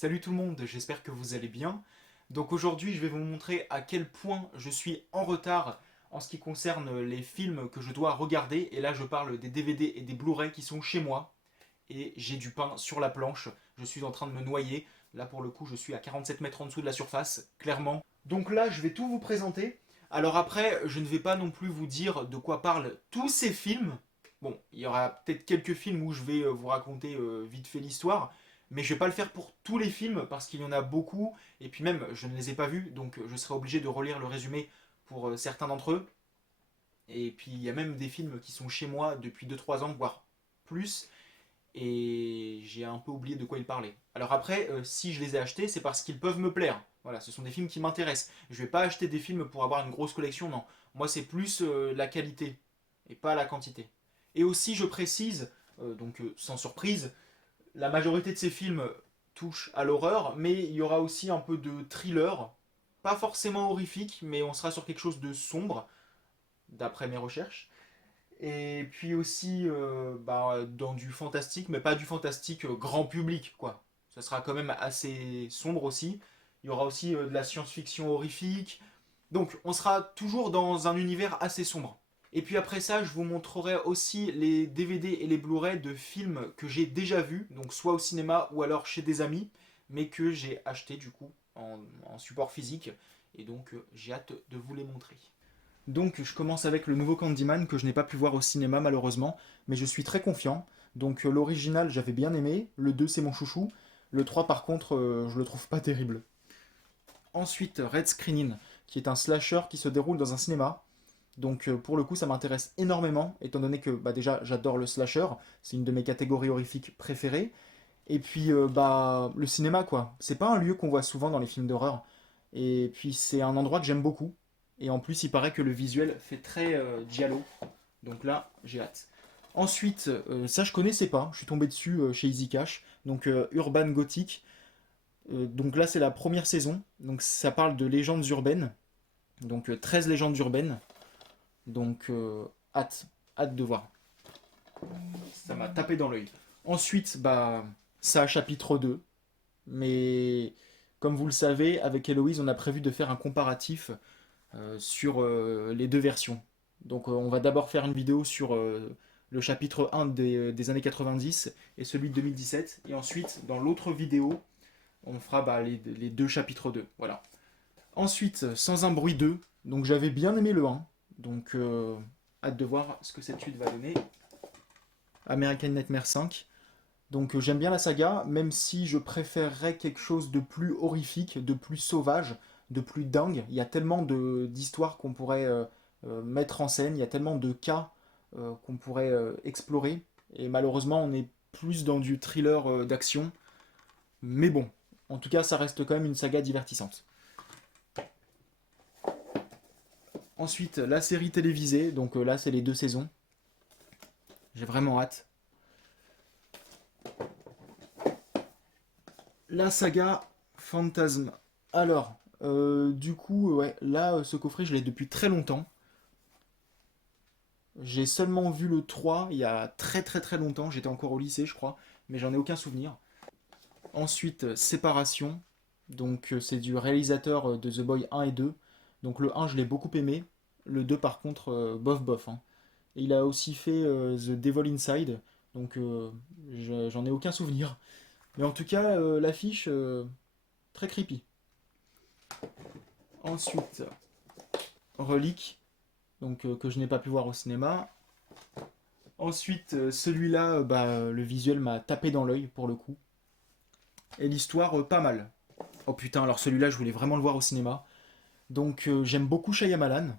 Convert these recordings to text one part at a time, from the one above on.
Salut tout le monde, j'espère que vous allez bien. Donc aujourd'hui, je vais vous montrer à quel point je suis en retard en ce qui concerne les films que je dois regarder. Et là, je parle des DVD et des Blu-ray qui sont chez moi. Et j'ai du pain sur la planche. Je suis en train de me noyer. Là, pour le coup, je suis à 47 mètres en dessous de la surface, clairement. Donc là, je vais tout vous présenter. Alors après, je ne vais pas non plus vous dire de quoi parlent tous ces films. Bon, il y aura peut-être quelques films où je vais vous raconter vite fait l'histoire, mais je vais pas le faire pour tous les films parce qu'il y en a beaucoup, et puis même je ne les ai pas vus, donc je serai obligé de relire le résumé pour certains d'entre eux. Et puis il y a même des films qui sont chez moi depuis 2-3 ans, voire plus, et j'ai un peu oublié de quoi ils parlaient. Alors après, si je les ai achetés, c'est parce qu'ils peuvent me plaire. Voilà, ce sont des films qui m'intéressent. Je vais pas acheter des films pour avoir une grosse collection, non. Moi, c'est plus la qualité et pas la quantité. Et aussi, je précise, sans surprise, la majorité de ces films touchent à l'horreur, mais il y aura aussi un peu de thriller, pas forcément horrifique, mais on sera sur quelque chose de sombre, d'après mes recherches. Et puis aussi dans du fantastique, mais pas du fantastique grand public, quoi. Ça sera quand même assez sombre aussi. Il y aura aussi de la science-fiction horrifique. Donc on sera toujours dans un univers assez sombre. Et puis après ça, je vous montrerai aussi les DVD et les Blu-ray de films que j'ai déjà vus, donc soit au cinéma ou alors chez des amis, mais que j'ai acheté du coup en support physique. Et donc j'ai hâte de vous les montrer. Donc je commence avec le nouveau Candyman que je n'ai pas pu voir au cinéma malheureusement, mais je suis très confiant. Donc l'original j'avais bien aimé, le 2 c'est mon chouchou, le 3 par contre je le trouve pas terrible. Ensuite Red Screening, qui est un slasher qui se déroule dans un cinéma. Donc pour le coup ça m'intéresse énormément, étant donné que déjà j'adore le slasher, c'est une de mes catégories horrifiques préférées. Et puis le cinéma quoi, c'est pas un lieu qu'on voit souvent dans les films d'horreur. Et puis c'est un endroit que j'aime beaucoup. Et en plus il paraît que le visuel fait très giallo. Donc là j'ai hâte. Ensuite, ça je connaissais pas, je suis tombé dessus chez Easy Cash, donc Urban Gothic. Donc là c'est la première saison, donc ça parle de légendes urbaines, donc 13 légendes urbaines. Donc, hâte, hâte de voir. Ça m'a tapé dans l'œil. Ensuite, ça chapitre 2. Mais comme vous le savez, avec Héloïse, on a prévu de faire un comparatif sur les deux versions. Donc, on va d'abord faire une vidéo sur le chapitre 1 des années 90 et celui de 2017. Et ensuite, dans l'autre vidéo, on fera les deux chapitres 2. Voilà. Ensuite, Sans un bruit 2. Donc, j'avais bien aimé le 1. Donc, hâte de voir ce que cette suite va donner. American Nightmare 5. Donc j'aime bien la saga, même si je préférerais quelque chose de plus horrifique, de plus sauvage, de plus dingue. Il y a tellement d'histoires qu'on pourrait mettre en scène, il y a tellement de cas qu'on pourrait explorer. Et malheureusement, on est plus dans du thriller d'action. Mais bon, en tout cas, ça reste quand même une saga divertissante. Ensuite, la série télévisée, donc là, c'est les deux saisons. J'ai vraiment hâte. La saga Fantasme. Alors, du coup, ouais, là, ce coffret, je l'ai depuis très longtemps. J'ai seulement vu le 3 il y a très très très longtemps. J'étais encore au lycée, je crois, mais j'en ai aucun souvenir. Ensuite, Séparation. Donc, c'est du réalisateur de The Boy 1 et 2. Donc, le 1, je l'ai beaucoup aimé. Le 2, par contre, bof bof, hein. Et il a aussi fait The Devil Inside. Donc, j'en ai aucun souvenir. Mais en tout cas, l'affiche, très creepy. Ensuite, Relique, donc que je n'ai pas pu voir au cinéma. Ensuite, celui-là, le visuel m'a tapé dans l'œil pour le coup. Et l'histoire, pas mal. Oh putain, alors celui-là, je voulais vraiment le voir au cinéma. Donc j'aime beaucoup Shyamalan.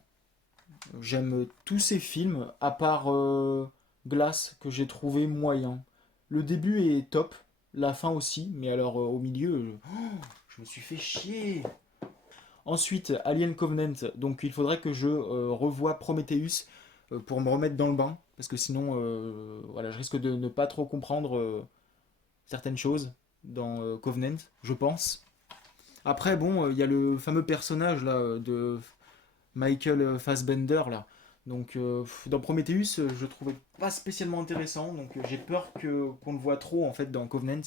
J'aime tous ses films, à part Glass, que j'ai trouvé moyen. Le début est top, la fin aussi, mais alors au milieu, je me suis fait chier. Ensuite, Alien Covenant, donc il faudrait que je revoie Prometheus pour me remettre dans le bain, parce que sinon, voilà, je risque de ne pas trop comprendre certaines choses dans Covenant, je pense. Après, bon, il y a le fameux personnage là de Michael Fassbender là. Donc, dans Prometheus, je trouvais pas spécialement intéressant, donc j'ai peur qu'on le voit trop en fait dans Covenant.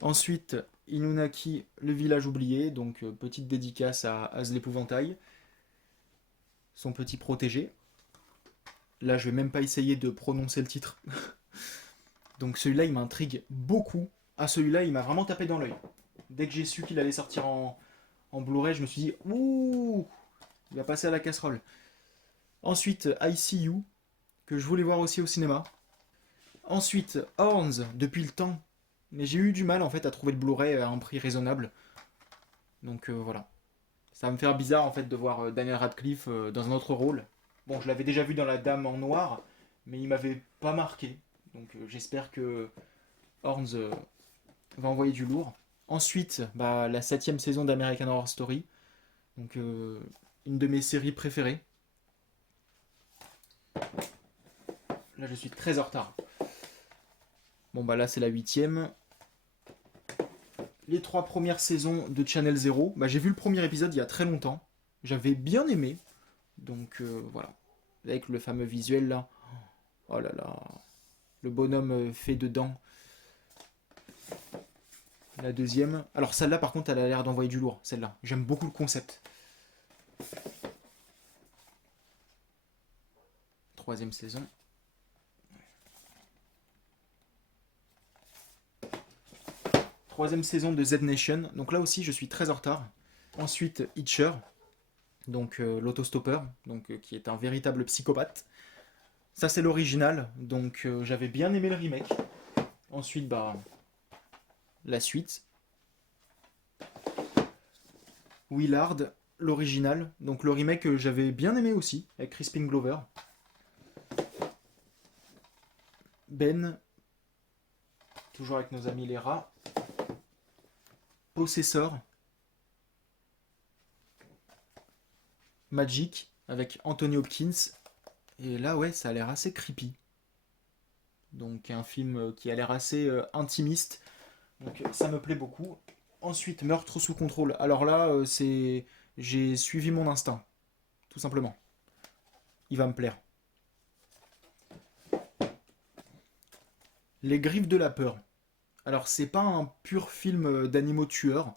Ensuite, Inunaki, le village oublié, donc petite dédicace à Az l'épouvantail, son petit protégé. Là, je vais même pas essayer de prononcer le titre. Donc celui-là, il m'intrigue beaucoup. Ah, celui-là, il m'a vraiment tapé dans l'œil. Dès que j'ai su qu'il allait sortir en Blu-ray, je me suis dit, ouh, il va passer à la casserole. Ensuite, ICU, que je voulais voir aussi au cinéma. Ensuite, Horns, depuis le temps. Mais j'ai eu du mal en fait à trouver le Blu-ray à un prix raisonnable. Donc voilà. Ça va me faire bizarre en fait de voir Daniel Radcliffe dans un autre rôle. Bon, je l'avais déjà vu dans La Dame en Noir, mais il m'avait pas marqué. Donc j'espère que Horns va envoyer du lourd. Ensuite, bah, la 7ème saison d'American Horror Story. Donc une de mes séries préférées. Là, je suis très en retard. Bon, bah là, c'est la 8ème. Les 3 premières saisons de Channel Zero. Bah, j'ai vu le premier épisode il y a très longtemps. J'avais bien aimé. Donc voilà. Avec le fameux visuel là. Oh là là. Le bonhomme fait dedans. La deuxième. Alors celle-là par contre elle a l'air d'envoyer du lourd. Celle-là. J'aime beaucoup le concept. 3ème saison. 3ème saison de Z Nation. Donc là aussi je suis très en retard. Ensuite Hitcher. Donc l'autostoppeur. Donc qui est un véritable psychopathe. Ça c'est l'original. Donc j'avais bien aimé le remake. Ensuite bah la suite. Willard, l'original. Donc le remake que j'avais bien aimé aussi, avec Crispin Glover. Ben, toujours avec nos amis les rats. Possessor. Magic, avec Anthony Hopkins. Et là, ouais, ça a l'air assez creepy. Donc un film qui a l'air assez intimiste. Donc ça me plaît beaucoup. Ensuite, Meurtre sous contrôle. Alors là, c'est... J'ai suivi mon instinct, tout simplement. Il va me plaire. Les griffes de la peur. Alors c'est pas un pur film d'animaux tueurs,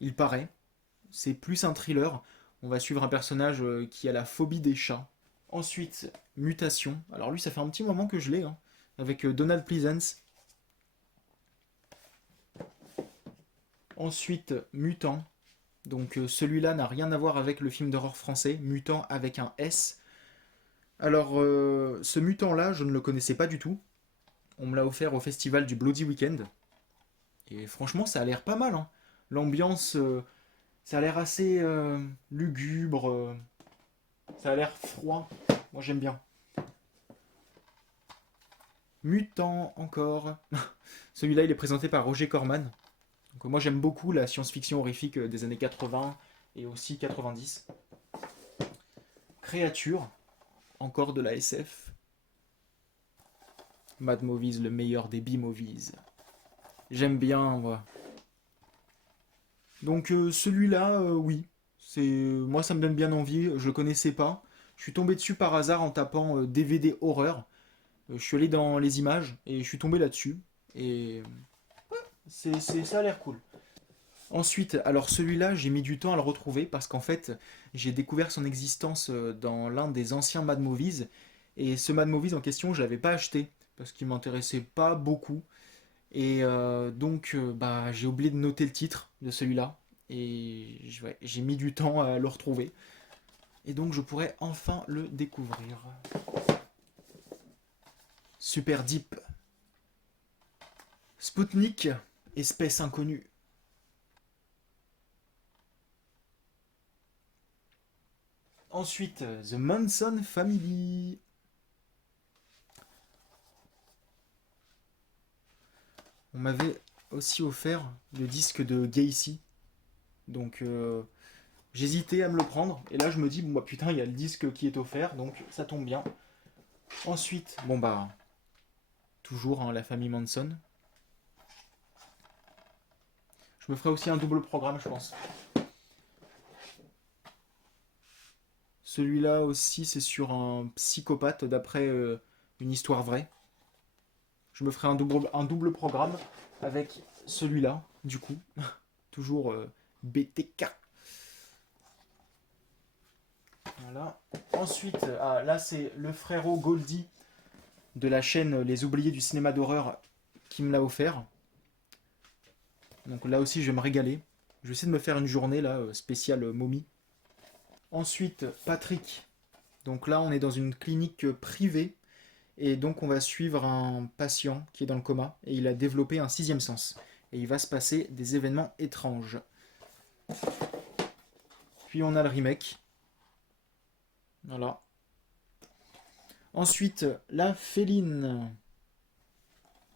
il paraît. C'est plus un thriller. On va suivre un personnage qui a la phobie des chats. Ensuite, Mutation. Alors lui, ça fait un petit moment que je l'ai, hein, avec Donald Pleasence. Ensuite, Mutant. Donc celui-là n'a rien à voir avec le film d'horreur français, Mutant avec un S. Alors ce mutant-là, je ne le connaissais pas du tout. On me l'a offert au festival du Bloody Weekend. Et franchement, ça a l'air pas mal, hein. L'ambiance, ça a l'air assez lugubre. Ça a l'air froid. Moi, j'aime bien. Mutant, encore. Celui-là, il est présenté par Roger Corman. Donc, moi, j'aime beaucoup la science-fiction horrifique des années 80 et aussi 90. Créature, encore de la SF. Mad Movies, le meilleur des B-movies. J'aime bien, moi. Donc celui-là, oui. Moi, ça me donne bien envie. Je le connaissais pas. Je suis tombé dessus par hasard en tapant DVD horreur. Je suis allé dans les images et je suis tombé là-dessus. Et ça a l'air cool. Ensuite, alors celui-là, j'ai mis du temps à le retrouver parce qu'en fait, j'ai découvert son existence dans l'un des anciens Mad Movies. Et ce Mad Movies en question, je l'avais pas acheté parce qu'il m'intéressait pas beaucoup. Et donc, bah, j'ai oublié de noter le titre de celui-là. Et ouais, j'ai mis du temps à le retrouver. Et donc, je pourrais enfin le découvrir. Super Deep. Spoutnik, espèce inconnue. Ensuite, The Manson Family. On m'avait aussi offert le disque de Gacy. Donc, j'hésitais à me le prendre. Et là, je me dis, bon bah putain, il y a le disque qui est offert. Donc, ça tombe bien. Ensuite, bon bah, toujours hein, la famille Manson. Je me ferai aussi un double programme, je pense. Celui-là aussi, c'est sur un psychopathe d'après une histoire vraie. Je me ferai un double programme avec celui-là, du coup. Toujours BTK. Voilà. Ensuite, là c'est le frérot Goldie de la chaîne Les Oubliés du cinéma d'horreur qui me l'a offert. Donc là aussi je vais me régaler. Je vais essayer de me faire une journée là spéciale momie. Ensuite, Patrick. Donc là on est dans une clinique privée et donc on va suivre un patient qui est dans le coma et il a développé un sixième sens. Et il va se passer des événements étranges. Puis on a le remake. Voilà. Ensuite, La Féline.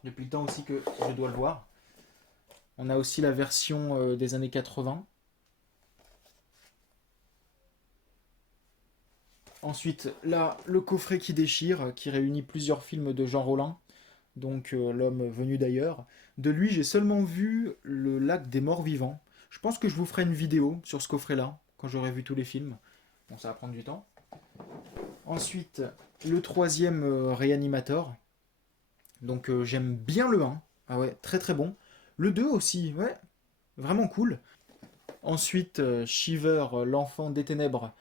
Depuis le temps aussi que je dois le voir. On a aussi la version des années 80. Ensuite, là, le coffret qui déchire, qui réunit plusieurs films de Jean Rollin, donc L'homme venu d'ailleurs. De lui, j'ai seulement vu Le lac des morts vivants. Je pense que je vous ferai une vidéo sur ce coffret-là, quand j'aurai vu tous les films. Bon, ça va prendre du temps. Ensuite, le troisième Réanimator. Donc j'aime bien le 1. Ah ouais, très très bon. Le 2 aussi, ouais, vraiment cool. Ensuite, Shiver, l'enfant des ténèbres,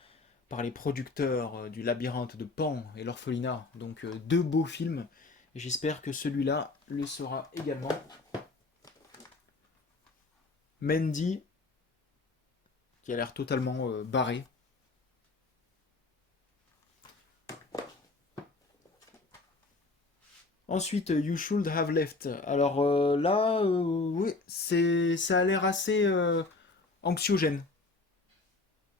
par les producteurs du Labyrinthe de Pan et l'Orphelinat. Donc deux beaux films. J'espère que celui-là le sera également. Mandy, qui a l'air totalement barré. Ensuite, You Should Have Left. Alors là, oui, ça a l'air assez anxiogène.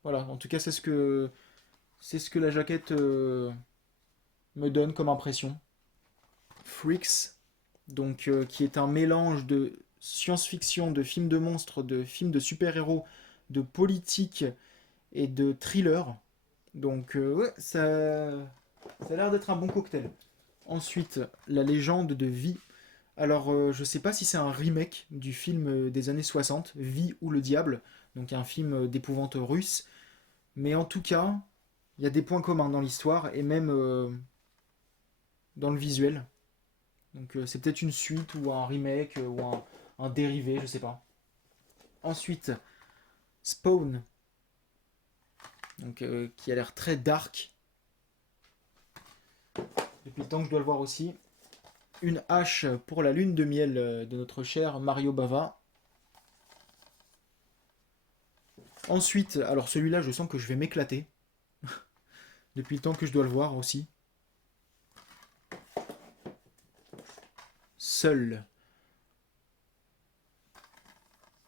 Voilà, en tout cas, c'est ce que la jaquette me donne comme impression. Freaks, donc qui est un mélange de science-fiction, de films de monstres, de films de super-héros, de politique et de thriller. Donc ouais, ça a l'air d'être un bon cocktail. Ensuite, La légende de Vie. Alors, je sais pas si c'est un remake du film des années 60, Vie ou le diable, donc un film d'épouvante russe. Mais en tout cas, il y a des points communs dans l'histoire et même dans le visuel. Donc c'est peut-être une suite ou un remake ou un dérivé, je sais pas. Ensuite, Spawn, donc, qui a l'air très dark. Depuis le temps que je dois le voir aussi. Une hache pour la lune de miel de notre cher Mario Bava. Ensuite, alors celui-là, je sens que je vais m'éclater. Depuis le temps que je dois le voir aussi. Seul.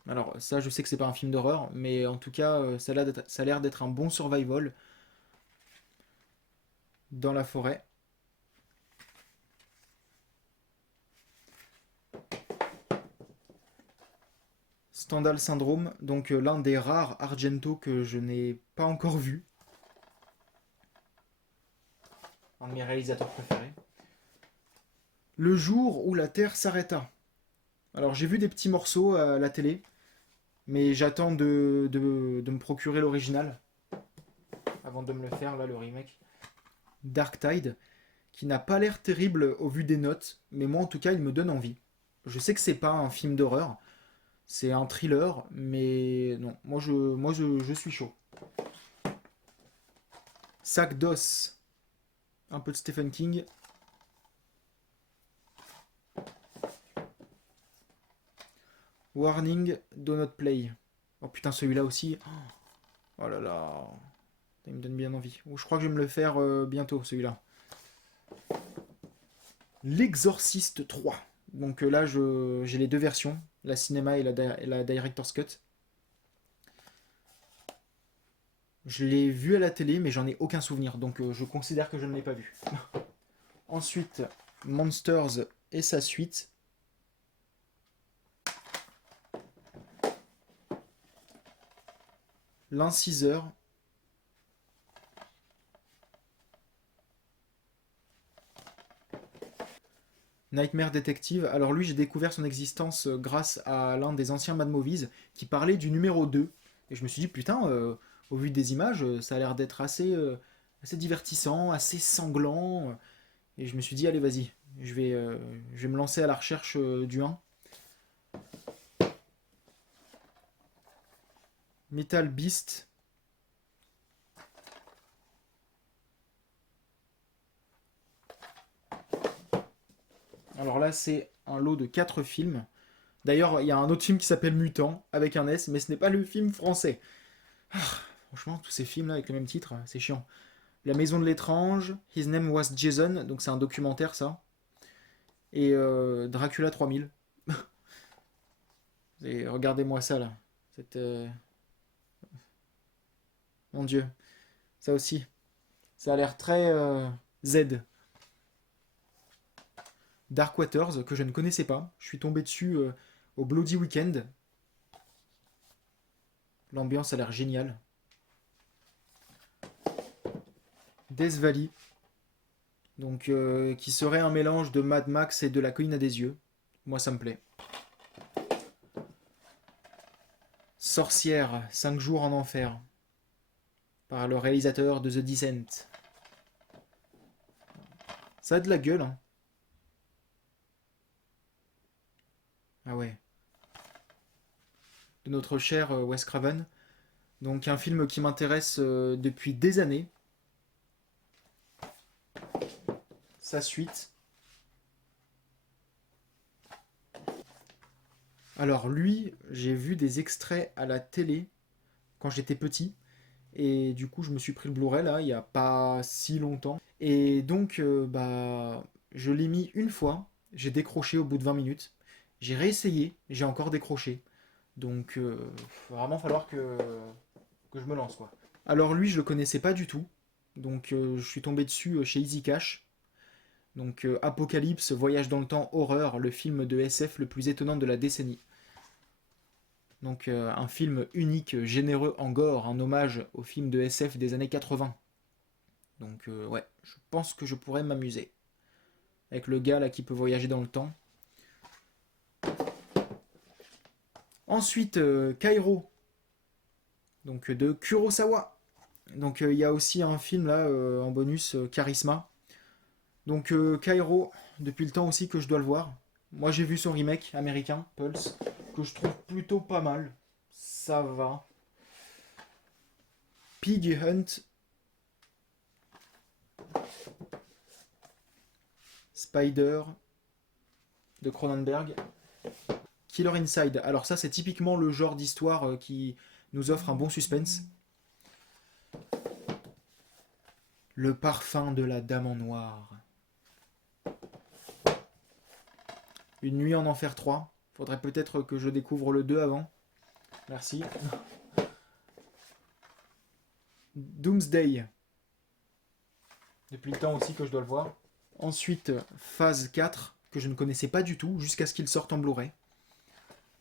Alors ça, je sais que c'est pas un film d'horreur, mais en tout cas, ça a l'air d'être un bon survival dans la forêt. Stendhal Syndrome, donc l'un des rares Argento que je n'ai pas encore vu. Un de mes réalisateurs préférés. Le jour où la Terre s'arrêta. Alors j'ai vu des petits morceaux à la télé, mais j'attends de me procurer l'original avant de me le faire, là, le remake. Dark Tide, qui n'a pas l'air terrible au vu des notes, mais moi en tout cas il me donne envie. Je sais que c'est pas un film d'horreur, c'est un thriller, mais non, je suis chaud. Sac d'os, un peu de Stephen King. Warning, do not play. Oh putain, celui-là aussi. Oh là là, il me donne bien envie. Je crois que je vais me le faire bientôt, celui-là. L'Exorciste 3. Donc là, j'ai les deux versions, la cinéma et la Director's Cut. Je l'ai vu à la télé, mais j'en ai aucun souvenir, donc je considère que je ne l'ai pas vu. Ensuite, Monsters et sa suite. L'Inciseur. Nightmare Detective. Alors lui, j'ai découvert son existence grâce à l'un des anciens Mad Movies qui parlait du numéro 2. Et je me suis dit, putain, au vu des images, ça a l'air d'être assez divertissant, assez sanglant. Et je me suis dit, allez, vas-y, je vais me lancer à la recherche du 1. Metal Beast. Alors là, c'est un lot de 4 films. D'ailleurs, il y a un autre film qui s'appelle Mutant, avec un S, mais ce n'est pas le film français. Ah, franchement, tous ces films-là avec le même titre, c'est chiant. La Maison de l'étrange, His Name Was Jason, donc c'est un documentaire ça. Et Dracula 3000. Et regardez-moi ça là. Cette, Mon dieu, ça aussi. Ça a l'air très Z. Dark Waters, que je ne connaissais pas. Je suis tombé dessus au Bloody Weekend. L'ambiance a l'air géniale. Death Valley, donc qui serait un mélange de Mad Max et de La Colline à des yeux. Moi, ça me plaît. Sorcière, 5 jours en enfer, par le réalisateur de The Descent. Ça a de la gueule, hein. Ah ouais. De notre cher Wes Craven. Donc un film qui m'intéresse depuis des années. Sa suite. Alors lui, j'ai vu des extraits à la télé quand j'étais petit. Et du coup, je me suis pris le Blu-ray là, il n'y a pas si longtemps. Et donc, bah, je l'ai mis une fois. J'ai décroché au bout de 20 minutes. J'ai réessayé, j'ai encore décroché. Donc, vraiment falloir que je me lance quoi. Alors lui, je le connaissais pas du tout. Donc, je suis tombé dessus chez Easy Cash. Donc, Apocalypse, Voyage dans le temps, horreur, le film de SF le plus étonnant de la décennie. Donc un film unique, généreux en gore, un hommage au film de SF des années 80. Donc ouais, je pense que je pourrais m'amuser. Avec le gars là qui peut voyager dans le temps. Ensuite, Kairo, donc de Kurosawa. Donc il y a aussi un film là en bonus, Charisma. Donc Kairo, depuis le temps aussi que je dois le voir. Moi j'ai vu son remake américain, Pulse, que je trouve plutôt pas mal. Ça va. Pig Hunt, Spider de Cronenberg. Killer Inside. Alors ça c'est typiquement le genre d'histoire qui nous offre un bon suspense. Le parfum de la dame en noir. Une nuit en enfer 3. Faudrait peut-être que je découvre le 2 avant. Merci. Doomsday. Depuis le temps aussi que je dois le voir. Ensuite, Phase 4, que je ne connaissais pas du tout, jusqu'à ce qu'il sorte en Blu-ray.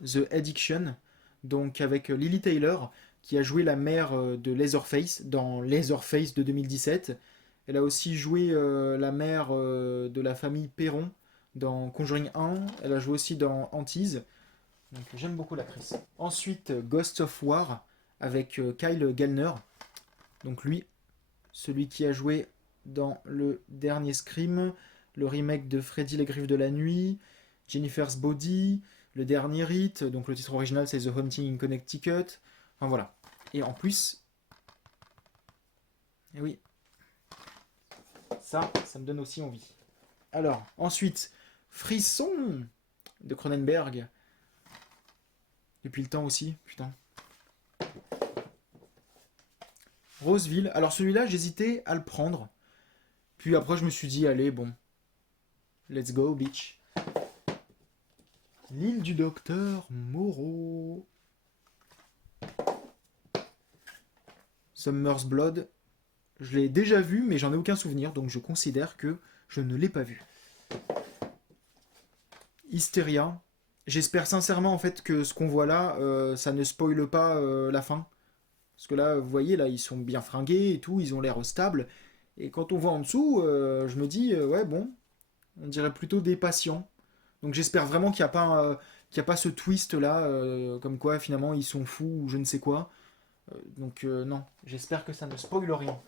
The Addiction, donc avec Lily Taylor, qui a joué la mère de Leatherface dans Leatherface de 2017. Elle a aussi joué la mère de la famille Perron dans Conjuring 1. Elle a joué aussi dans Antise. Donc j'aime beaucoup l'actrice. Ensuite, Ghost of War avec Kyle Gallner. Donc lui, celui qui a joué dans le dernier Scream, le remake de Freddy les Griffes de la Nuit, Jennifer's Body, le dernier Rite, donc le titre original c'est The Haunting in Connecticut. Enfin voilà. Et en plus, eh oui, ça me donne aussi envie. Alors, ensuite, Frisson de Cronenberg. Depuis le temps aussi, putain. Roseville. Alors celui-là, j'hésitais à le prendre. Puis après, je me suis dit, allez, bon, let's go, bitch. L'île du docteur Moreau. Summer's Blood. Je l'ai déjà vu, mais j'en ai aucun souvenir, donc je considère que je ne l'ai pas vu. Hysteria. J'espère sincèrement en fait que ce qu'on voit là, ça ne spoile pas la fin. Parce que là, vous voyez, là, ils sont bien fringués et tout, ils ont l'air stables. Et quand on voit en dessous, je me dis, ouais, bon, on dirait plutôt des patients. Donc j'espère vraiment qu'il y a pas ce twist là, comme quoi finalement ils sont fous ou je ne sais quoi. Donc non, j'espère que ça ne spoil rien.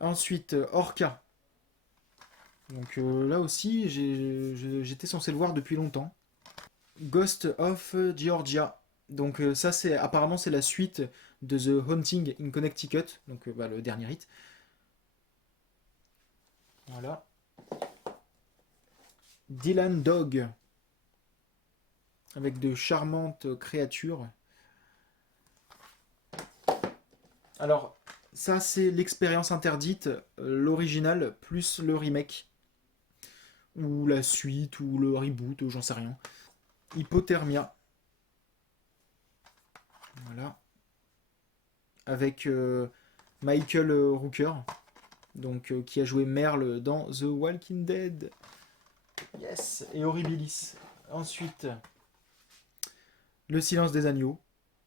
Ensuite, Orca. Donc là aussi, j'étais censé le voir depuis longtemps. Ghost of Georgia. Donc ça c'est apparemment c'est la suite de The Haunting in Connecticut, donc bah, le dernier hit. Voilà. Dylan Dog, avec de charmantes créatures. Alors ça c'est l'expérience interdite, l'original plus le remake ou la suite ou le reboot, j'en sais rien. Hypothermia. Voilà. Avec Michael Rooker, donc qui a joué Merle dans The Walking Dead. Yes. Et Horribilis. Ensuite, Le Silence des Agneaux.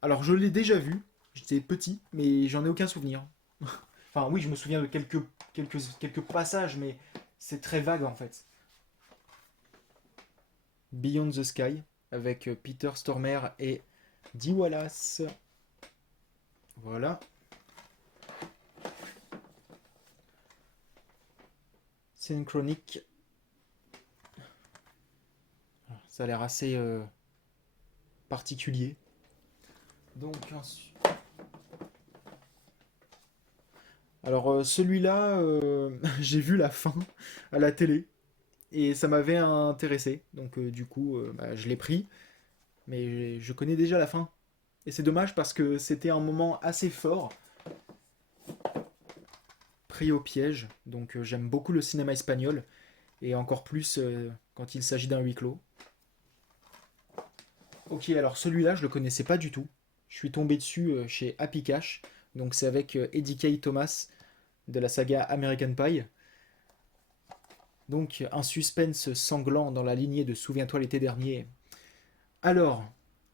Alors je l'ai déjà vu, j'étais petit, mais j'en ai aucun souvenir. Enfin oui, je me souviens de quelques passages, mais c'est très vague en fait. Beyond the Sky, avec Peter Stormare et Dee Wallace. Voilà. Scène chronique. Ça a l'air assez particulier. Donc ensuite. Alors celui-là, j'ai vu la fin à la télé et ça m'avait intéressé. Donc du coup, bah, je l'ai pris, mais je connais déjà la fin. Et c'est dommage parce que c'était un moment assez fort, pris au piège. Donc j'aime beaucoup le cinéma espagnol et encore plus quand il s'agit d'un huis clos. Ok, alors celui-là, je le connaissais pas du tout. Je suis tombé dessus chez Happy Cash. Donc c'est avec Eddie Kay Thomas de la saga American Pie. Donc un suspense sanglant dans la lignée de Souviens-toi l'été dernier. Alors,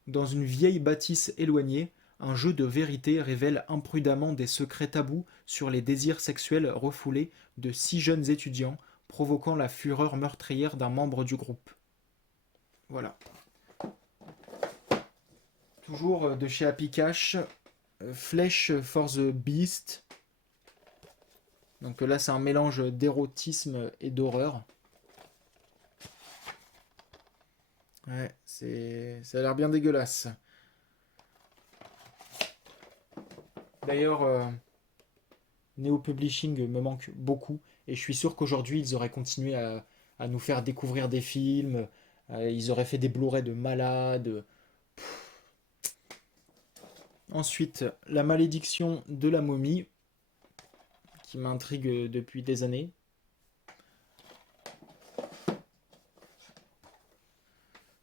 dans une vieille bâtisse éloignée, un jeu de vérité révèle imprudemment des secrets tabous sur les désirs sexuels refoulés de 6 jeunes étudiants, provoquant la fureur meurtrière d'un membre du groupe. Voilà. Toujours de chez Happy Cash, Flesh for the Beast. Donc là, c'est un mélange d'érotisme et d'horreur. Ouais, ça a l'air bien dégueulasse. D'ailleurs, Neo Publishing me manque beaucoup et je suis sûr qu'aujourd'hui, ils auraient continué à nous faire découvrir des films. Ils auraient fait des Blu-ray de malades. Ensuite, La malédiction de la momie, qui m'intrigue depuis des années.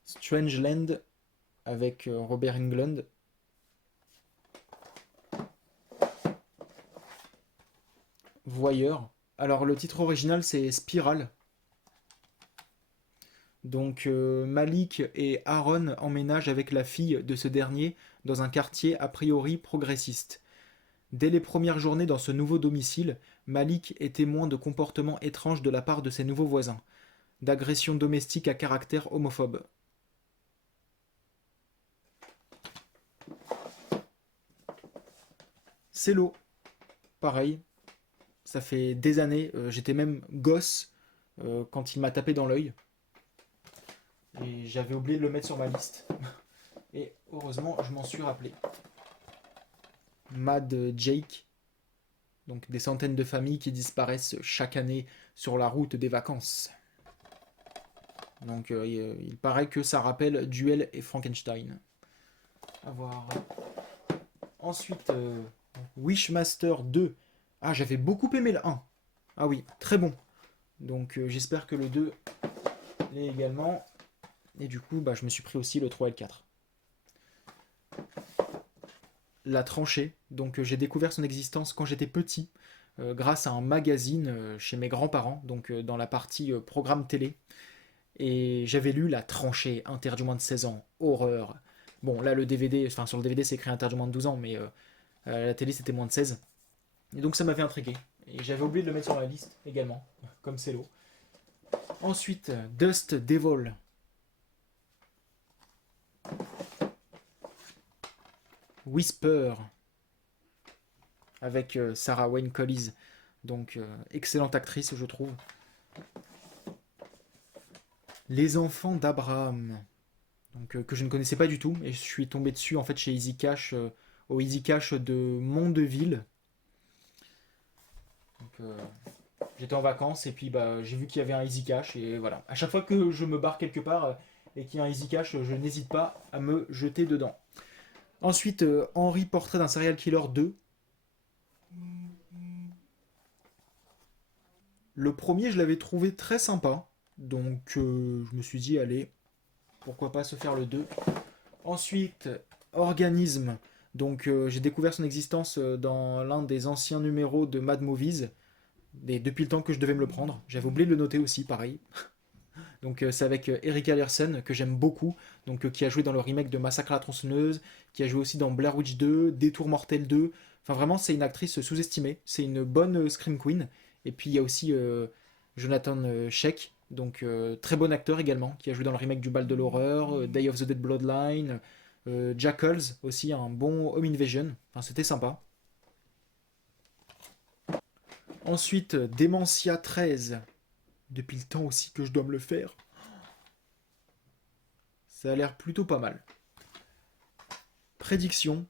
Strangeland, avec Robert Englund. Voyeur. Alors, le titre original, c'est Spiral. Donc, Malik et Aaron emménagent avec la fille de ce dernier dans un quartier a priori progressiste. Dès les premières journées dans ce nouveau domicile, Malik est témoin de comportements étranges de la part de ses nouveaux voisins, d'agressions domestiques à caractère homophobe. C'est l'eau. Pareil, ça fait des années, j'étais même gosse quand il m'a tapé dans l'œil. Et j'avais oublié de le mettre sur ma liste. Et heureusement, je m'en suis rappelé. Mad Jake. Donc des centaines de familles qui disparaissent chaque année sur la route des vacances. Donc il paraît que ça rappelle Duel et Frankenstein. À voir. Ensuite, Wishmaster 2. Ah, j'avais beaucoup aimé le 1. Ah oui, très bon. Donc j'espère que le 2 l'est également. Et du coup, bah, je me suis pris aussi le 3 et le 4. La tranchée. Donc j'ai découvert son existence quand j'étais petit, grâce à un magazine chez mes grands-parents, donc dans la partie programme télé. Et j'avais lu La tranchée, interdit moins de 16 ans, horreur. Bon, là le DVD, enfin sur le DVD c'est écrit interdit moins de 12 ans, mais à la télé c'était moins de 16. Et donc ça m'avait intrigué. Et j'avais oublié de le mettre sur la liste également, comme c'est l'eau. Ensuite, Dust Devil. Whisper, avec Sarah Wayne Collie, donc excellente actrice je trouve. Les enfants d'Abraham, donc, que je ne connaissais pas du tout. Et je suis tombé dessus en fait chez Easy Cash, au Easy Cash de Mondeville. Donc, j'étais en vacances et puis bah, j'ai vu qu'il y avait un Easy Cash et voilà. À chaque fois que je me barre quelque part et qu'il y a un Easy Cash, je n'hésite pas à me jeter dedans. Ensuite, Henry Portrait d'un serial killer 2. Le premier, je l'avais trouvé très sympa. Donc, je me suis dit, allez, pourquoi pas se faire le 2. Ensuite, Organisme. Donc, j'ai découvert son existence dans l'un des anciens numéros de Mad Movies. Et depuis le temps que je devais me le prendre. J'avais oublié de le noter aussi, pareil. Donc c'est avec Erika Larson que j'aime beaucoup, donc qui a joué dans le remake de Massacre à la tronçonneuse, qui a joué aussi dans Blair Witch 2, Détour mortel 2. Enfin vraiment c'est une actrice sous-estimée, c'est une bonne scream queen. Et puis il y a aussi Jonathan Sheck, donc très bon acteur également, qui a joué dans le remake du Bal de l'horreur, Day of the Dead Bloodline, Jackals aussi un bon Home Invasion. Enfin c'était sympa. Ensuite Dementia 13. Depuis le temps aussi que je dois me le faire. Ça a l'air plutôt pas mal. Prédiction.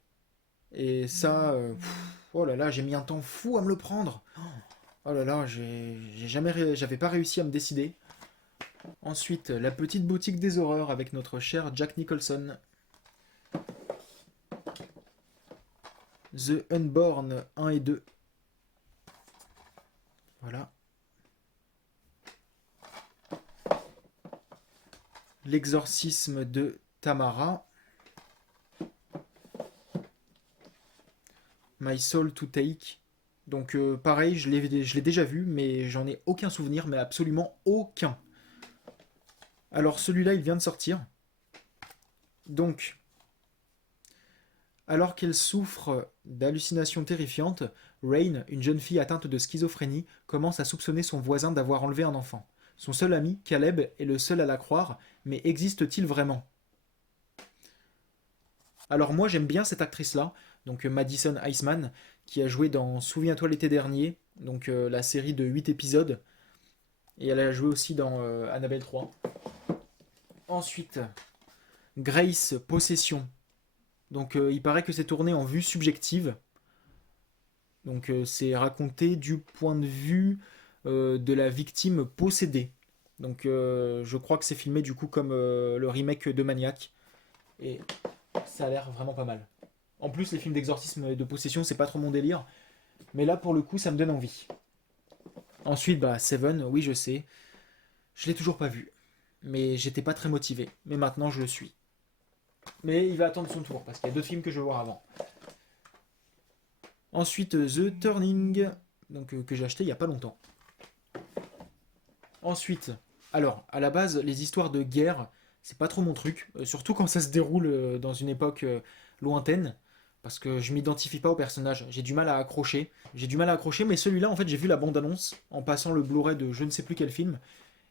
Et ça, oh là là, j'ai mis un temps fou à me le prendre. Oh là là, j'avais pas réussi à me décider. Ensuite, la petite boutique des horreurs avec notre cher Jack Nicholson. The Unborn 1 et 2. Voilà. L'exorcisme de Tamara. My Soul to Take. Donc pareil, je l'ai déjà vu, mais j'en ai aucun souvenir, mais absolument aucun. Alors celui-là, il vient de sortir. Donc, alors qu'elle souffre d'hallucinations terrifiantes, Rain, une jeune fille atteinte de schizophrénie, commence à soupçonner son voisin d'avoir enlevé un enfant. Son seul ami, Caleb, est le seul à la croire, mais existe-t-il vraiment? Alors moi j'aime bien cette actrice-là, donc Madison Iceman, qui a joué dans Souviens-toi l'été dernier, donc la série de 8 épisodes, et elle a joué aussi dans Annabelle 3. Ensuite, Grace Possession. Donc il paraît que c'est tourné en vue subjective, donc c'est raconté du point de vue de la victime possédée. Donc je crois que c'est filmé du coup comme le remake de Maniac, et ça a l'air vraiment pas mal. En plus, les films d'exorcisme et de possession, c'est pas trop mon délire. Mais là, pour le coup, ça me donne envie. Ensuite, bah, Seven, oui, je sais. Je l'ai toujours pas vu. Mais j'étais pas très motivé. Mais maintenant, je le suis. Mais il va attendre son tour, parce qu'il y a d'autres films que je veux voir avant. Ensuite, The Turning, donc, que j'ai acheté il y a pas longtemps. Ensuite, alors, à la base, les histoires de guerre, c'est pas trop mon truc. Surtout quand ça se déroule dans une époque lointaine. Parce que je m'identifie pas au personnage. J'ai du mal à accrocher. J'ai du mal à accrocher, mais celui-là, en fait, j'ai vu la bande-annonce en passant le Blu-ray de je ne sais plus quel film.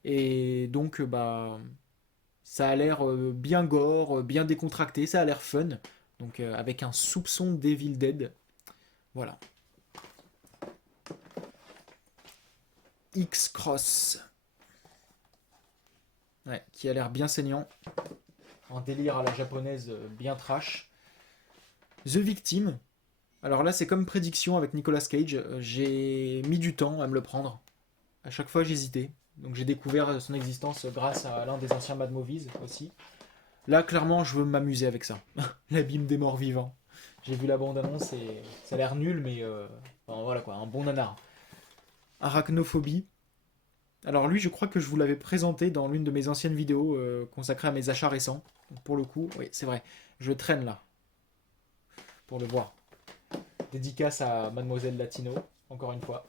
Et donc, bah, ça a l'air bien gore, bien décontracté, ça a l'air fun. Donc, avec un soupçon d'Evil Dead. Voilà. X-Cross. Ouais, qui a l'air bien saignant. Un délire à la japonaise bien trash. The Victim. Alors là, c'est comme prédiction avec Nicolas Cage. J'ai mis du temps à me le prendre. À chaque fois, j'hésitais. Donc j'ai découvert son existence grâce à l'un des anciens Mad Movies aussi. Là, clairement, je veux m'amuser avec ça. L'abîme des morts vivants. J'ai vu la bande-annonce et ça a l'air nul, mais enfin, voilà quoi, un bon nanar. Arachnophobie. Alors lui, je crois que je vous l'avais présenté dans l'une de mes anciennes vidéos consacrées à mes achats récents. Donc, pour le coup, oui, c'est vrai. Je traîne là pour le voir. Dédicace à Mademoiselle Latino, encore une fois.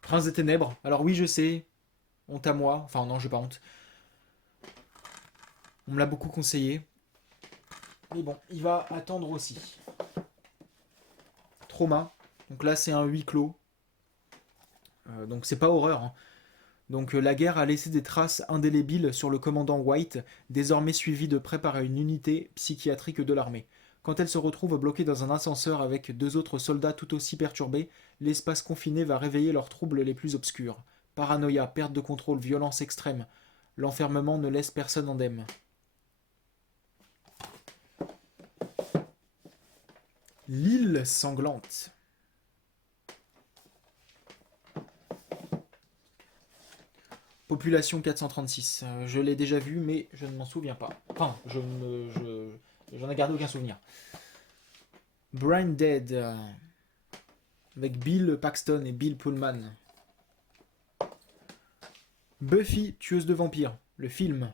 Prince des Ténèbres. Alors oui, je sais. Honte à moi. Enfin non, j'ai pas honte. On me l'a beaucoup conseillé. Mais bon, il va attendre aussi. Trauma. Donc là, c'est un huis clos. Donc c'est pas horreur. Hein. Donc la guerre a laissé des traces indélébiles sur le commandant White, désormais suivi de près par une unité psychiatrique de l'armée. Quand elle se retrouve bloquée dans un ascenseur avec deux autres soldats tout aussi perturbés, l'espace confiné va réveiller leurs troubles les plus obscurs. Paranoïa, perte de contrôle, violence extrême. L'enfermement ne laisse personne indemne. L'île sanglante. Population 436. Je l'ai déjà vu, mais je ne m'en souviens pas. Enfin, j'en ai gardé aucun souvenir. Brain Dead. Avec Bill Paxton et Bill Pullman. Buffy, tueuse de vampires. Le film.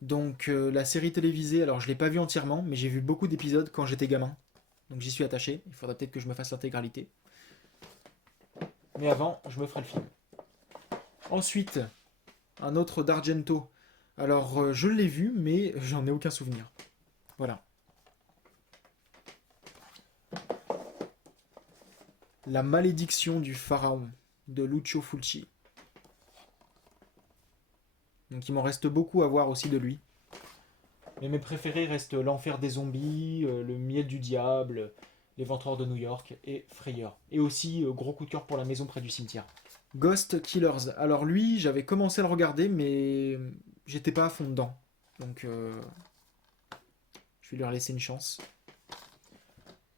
Donc la série télévisée, alors je l'ai pas vue entièrement, mais j'ai vu beaucoup d'épisodes quand j'étais gamin. Donc j'y suis attaché. Il faudra peut-être que je me fasse l'intégralité. Mais avant, je me ferai le film. Ensuite, un autre d'Argento. Alors je l'ai vu, mais j'en ai aucun souvenir. Voilà. La malédiction du pharaon de Lucio Fulci. Donc il m'en reste beaucoup à voir aussi de lui. Mais mes préférés restent L'Enfer des zombies, Le miel du diable, L'éventreur de New York et Frayeur. Et aussi gros coup de cœur pour La maison près du cimetière. Ghost Killers. Alors lui, j'avais commencé à le regarder, mais j'étais pas à fond dedans. Donc je vais lui laisser une chance.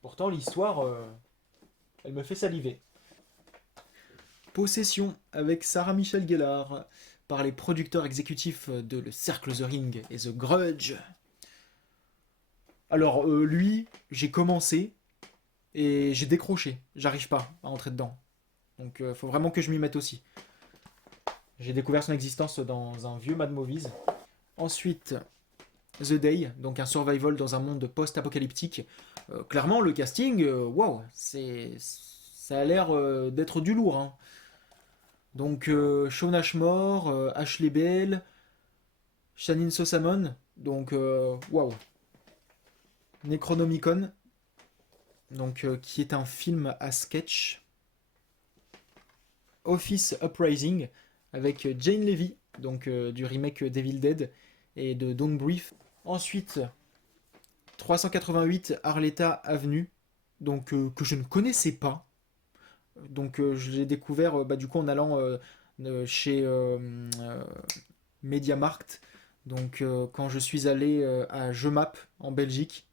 Pourtant l'histoire, elle me fait saliver. Possession avec Sarah Michelle Gellar par les producteurs exécutifs de Le Cercle The Ring et The Grudge. Alors lui, j'ai commencé et j'ai décroché. J'arrive pas à entrer dedans. Donc faut vraiment que je m'y mette aussi. J'ai découvert son existence dans un vieux Mad Movies. Ensuite, The Day, donc un survival dans un monde post-apocalyptique. Clairement, le casting, waouh, ça a l'air d'être du lourd. Hein. Donc Shawn Ashmore, Ashley Bell, Shannon Sossamon, donc waouh. Necronomicon, donc qui est un film à sketch. Office Uprising avec Jane Levy, donc du remake Devil Dead et de Don't Breathe. Ensuite, 388 Arletta Avenue, donc que je ne connaissais pas. Donc je l'ai découvert du coup en allant chez MediaMarkt. Donc quand je suis allé à Jemap en Belgique.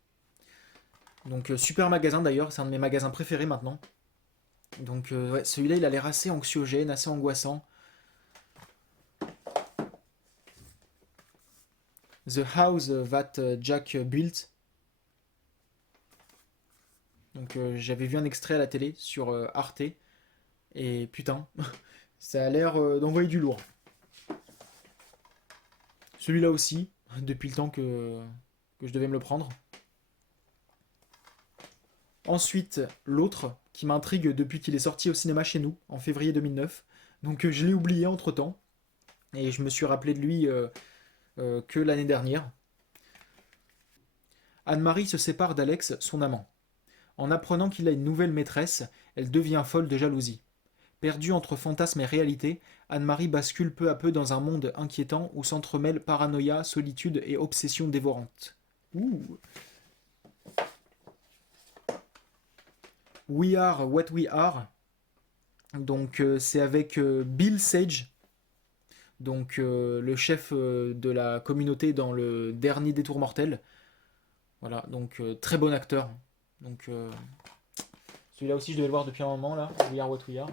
Donc super magasin d'ailleurs, c'est un de mes magasins préférés maintenant. Donc ouais, celui-là il a l'air assez anxiogène, assez angoissant. The House That Jack Built. Donc j'avais vu un extrait à la télé sur Arte. Et putain, ça a l'air d'envoyer du lourd. Celui-là aussi, depuis le temps que je devais me le prendre. Ensuite, l'autre, qui m'intrigue depuis qu'il est sorti au cinéma chez nous, en février 2009. Donc je l'ai oublié entre-temps. Et je me suis rappelé de lui que l'année dernière. Anne-Marie se sépare d'Alex, son amant. En apprenant qu'il a une nouvelle maîtresse, elle devient folle de jalousie. Perdue entre fantasme et réalité, Anne-Marie bascule peu à peu dans un monde inquiétant où s'entremêlent paranoïa, solitude et obsession dévorante. Ouh. We Are What We Are. Donc c'est avec Bill Sage, donc le chef de la communauté dans le dernier Détour mortel. Voilà, donc très bon acteur. Donc celui-là aussi je devais le voir depuis un moment là. We Are What We Are.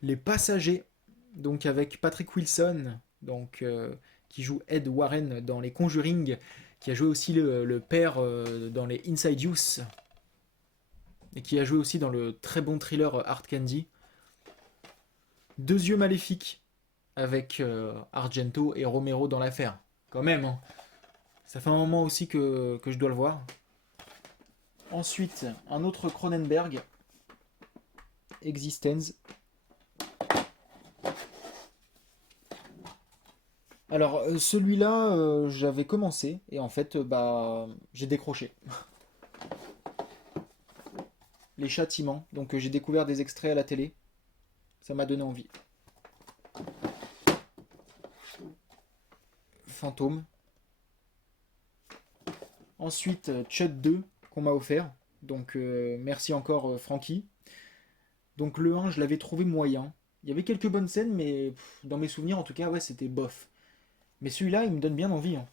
Les Passagers, donc avec Patrick Wilson, donc qui joue Ed Warren dans les Conjuring, qui a joué aussi le père dans les Inside Use et qui a joué aussi dans le très bon thriller Hard Candy. Deux yeux maléfiques avec Argento et Romero dans l'affaire. Quand même, hein. Ça fait un moment aussi que je dois le voir. Ensuite, un autre Cronenberg, Existence. Alors celui-là, j'avais commencé et en fait, j'ai décroché. Les Châtiments, donc j'ai découvert des extraits à la télé. Ça m'a donné envie. Fantôme. Ensuite, Chud 2 qu'on m'a offert. Donc merci encore Francky. Donc le 1, je l'avais trouvé moyen. Il y avait quelques bonnes scènes, mais dans mes souvenirs, en tout cas, ouais, c'était bof. Mais celui-là, il me donne bien envie. Hein.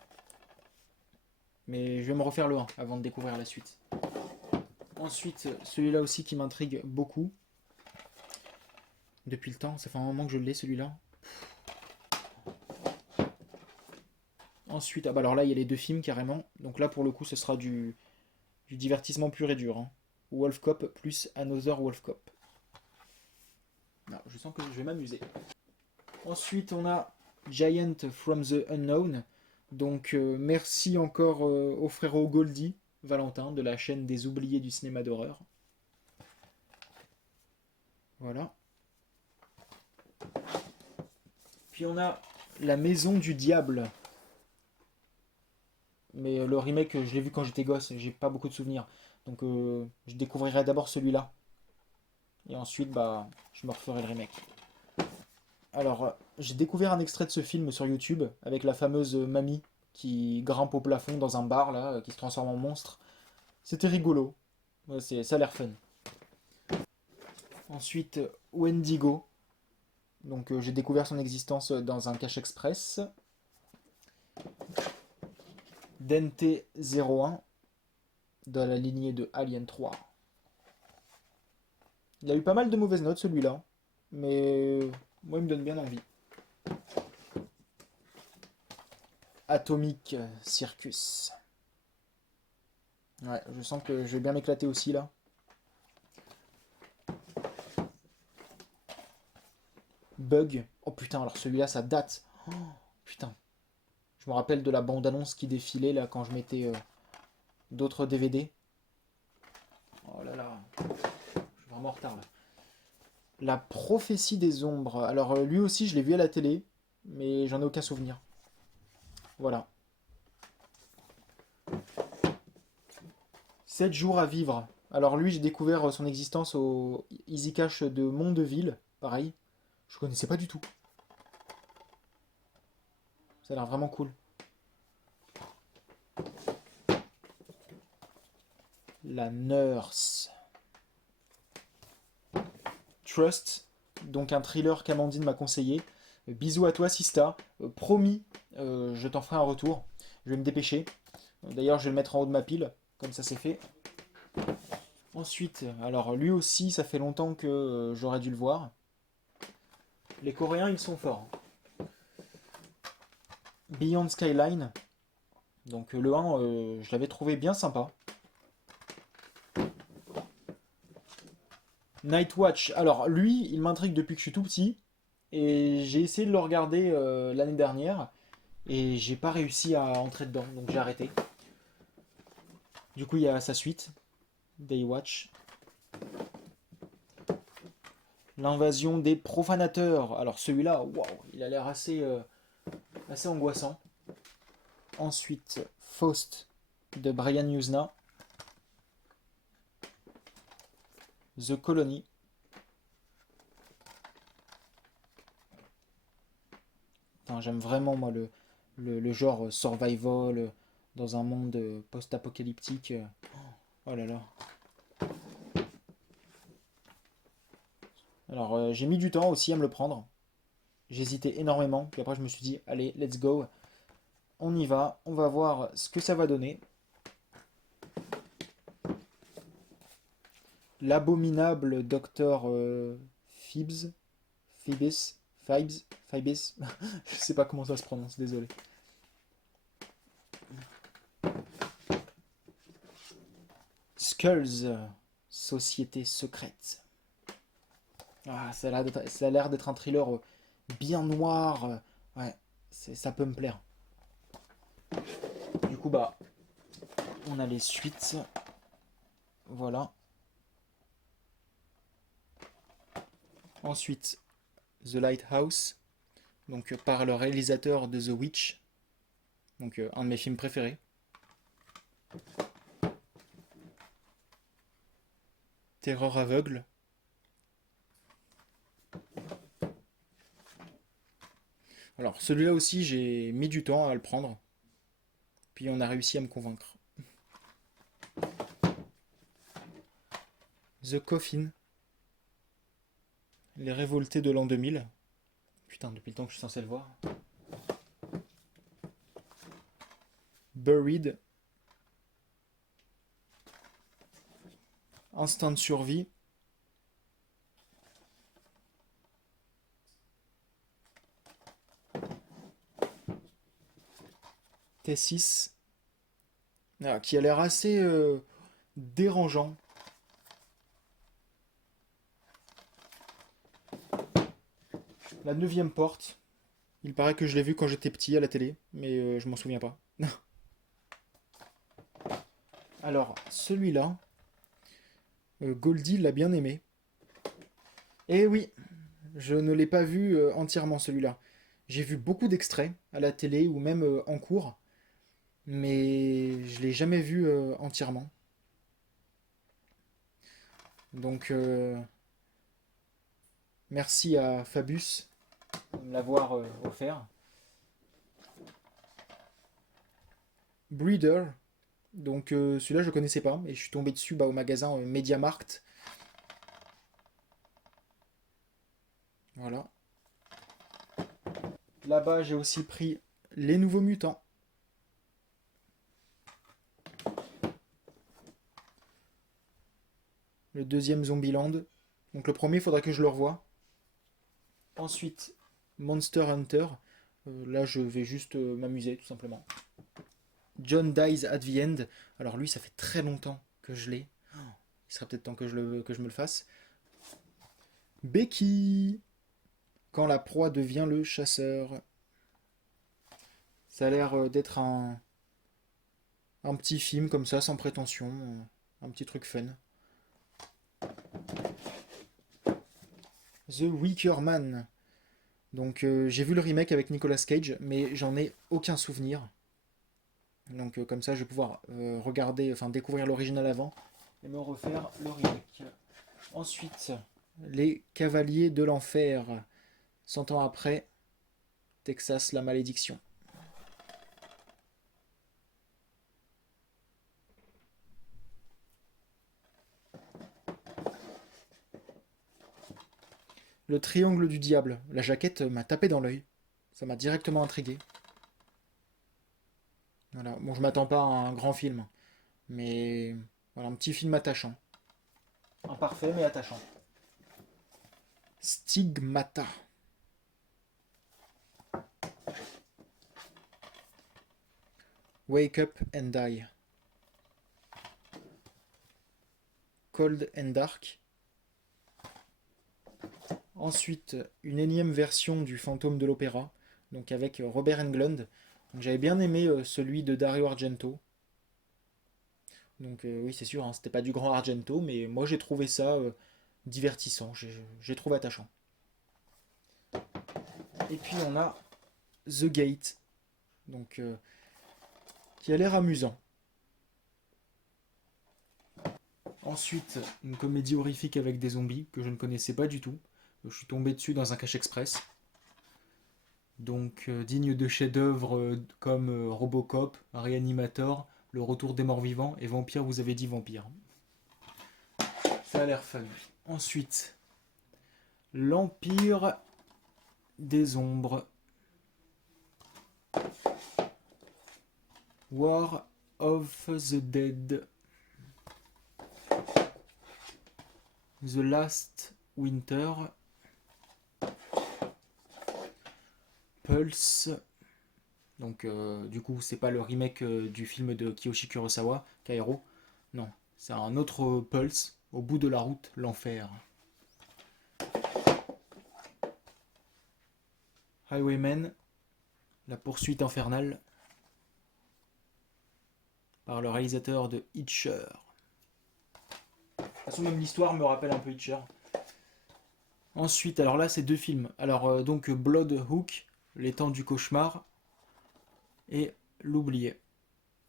Mais je vais me refaire le 1 avant de découvrir la suite. Ensuite, celui-là aussi qui m'intrigue beaucoup. Depuis le temps, ça fait un moment que je l'ai celui-là. Ensuite, ah bah alors là il y a les deux films carrément. Donc là pour le coup ce sera du divertissement pur et dur. Hein. Wolf Cop plus Another Wolf Cop. Non, je sens que je vais m'amuser. Ensuite on a Giant from the Unknown. Donc merci encore au frérot Goldie, Valentin, de la chaîne des oubliés du cinéma d'horreur. Voilà. Puis on a La Maison du Diable. Mais le remake, je l'ai vu quand j'étais gosse, j'ai pas beaucoup de souvenirs. Donc je découvrirai d'abord celui-là. Et ensuite, bah, je me referai le remake. Alors, j'ai découvert un extrait de ce film sur YouTube avec la fameuse mamie qui grimpe au plafond dans un bar, là, qui se transforme en monstre. C'était rigolo. Ouais, ça a l'air fun. Ensuite, Wendigo. Donc, j'ai découvert son existence dans un cache express. Dente 01 dans la lignée de Alien 3. Il a eu pas mal de mauvaises notes celui-là, mais moi il me donne bien envie. Atomic Circus. Ouais, je sens que je vais bien m'éclater aussi là. Bug. Oh putain, alors celui-là ça date. Oh, putain. Je me rappelle de la bande-annonce qui défilait là quand je mettais d'autres DVD. Oh là là. Je suis vraiment en retard là. La prophétie des ombres. Alors lui aussi je l'ai vu à la télé, mais j'en ai aucun souvenir. Voilà. 7 jours à vivre. Alors lui j'ai découvert son existence au Easy Cash de Mondeville. Pareil. Je connaissais pas du tout. Ça a l'air vraiment cool. La Nurse. Trust, donc un thriller qu'Amandine m'a conseillé. Bisous à toi, Sista. Promis, je t'en ferai un retour. Je vais me dépêcher. D'ailleurs, je vais le mettre en haut de ma pile, comme ça c'est fait. Ensuite, alors lui aussi, ça fait longtemps que j'aurais dû le voir. Les Coréens, ils sont forts. Beyond Skyline. Donc le 1, je l'avais trouvé bien sympa. Night Watch. Alors lui, il m'intrigue depuis que je suis tout petit. Et j'ai essayé de le regarder l'année dernière. Et j'ai pas réussi à entrer dedans. Donc j'ai arrêté. Du coup, il y a sa suite. Daywatch. L'invasion des profanateurs. Alors celui-là, waouh, il a l'air assez angoissant. Ensuite, Faust de Brian Yuzna. The Colony. Enfin, j'aime vraiment moi le genre survival dans un monde post-apocalyptique. Oh là là. Alors j'ai mis du temps aussi à me le prendre. J'hésitais énormément. Puis après je me suis dit, allez, let's go. On y va. On va voir ce que ça va donner. L'abominable docteur Phoebs. Phoebus. Phoebs. Phoebus. Je sais pas comment ça se prononce, désolé. Skulls. Société secrète. Ah, ça a l'air d'être un thriller bien noir. Ouais, ça peut me plaire. Du coup, bah, on a les suites. Voilà. Ensuite, The Lighthouse, donc par le réalisateur de The Witch, donc un de mes films préférés. Terreur aveugle. Alors celui-là aussi j'ai mis du temps à le prendre, puis on a réussi à me convaincre. The Coffin, Les Révoltés de l'an 2000. Putain, depuis le temps que je suis censé le voir. Buried, Instinct de survie. T6. Ah, qui a l'air assez dérangeant. La neuvième porte. Il paraît que je l'ai vu quand j'étais petit à la télé, mais je m'en souviens pas. Alors, celui-là, Goldie l'a bien aimé. Et oui, je ne l'ai pas vu entièrement celui-là. J'ai vu beaucoup d'extraits à la télé ou même en cours, mais je l'ai jamais vu entièrement. Donc, merci à Fabus de me l'avoir offert. Breeder, donc celui-là je ne connaissais pas et je suis tombé dessus au magasin MediaMarkt. Voilà. Là-bas j'ai aussi pris Les Nouveaux Mutants. Le deuxième Zombieland. Donc le premier, il faudra que je le revoie. Ensuite, Monster Hunter. Là, je vais juste m'amuser, tout simplement. John Dies at the End. Alors lui, ça fait très longtemps que je l'ai. Il serait peut-être temps que que je me le fasse. Becky. Quand la proie devient le chasseur. Ça a l'air d'être un petit film comme ça, sans prétention. Un petit truc fun. The Wicker Man. Donc j'ai vu le remake avec Nicolas Cage, mais j'en ai aucun souvenir. Donc comme ça, je vais pouvoir regarder, enfin découvrir l'original avant et me refaire le remake. Ensuite, Les Cavaliers de l'Enfer. 100 ans après, Texas, la malédiction. Le Triangle du Diable. La jaquette m'a tapé dans l'œil. Ça m'a directement intrigué. Voilà. Bon, je m'attends pas à un grand film, mais voilà, un petit film attachant. Imparfait mais attachant. Stigmata. Wake Up and Die. Cold and Dark. Ensuite, une énième version du Fantôme de l'Opéra, donc avec Robert Englund. J'avais bien aimé celui de Dario Argento. Donc oui, c'est sûr, hein, c'était pas du grand Argento, mais moi j'ai trouvé ça divertissant, j'ai trouvé attachant. Et puis on a The Gate, donc qui a l'air amusant. Ensuite, une comédie horrifique avec des zombies que je ne connaissais pas du tout. Je suis tombé dessus dans un cache express. Donc digne de chefs-d'œuvre comme Robocop, Reanimator, Le Retour des Morts Vivants et Vampire, vous avez dit Vampire. Ça a l'air fun. Ensuite, L'Empire des Ombres. War of the Dead. The Last Winter. Pulse. Donc du coup c'est pas le remake du film de Kiyoshi Kurosawa, Kairo. Non, c'est un autre Pulse, Au bout de la route, l'enfer. Highwaymen, la poursuite infernale, par le réalisateur de Hitcher. De toute façon même l'histoire me rappelle un peu Hitcher. Ensuite, alors là c'est deux films. Alors donc Blood Hook, Les temps du cauchemar, et L'oublié.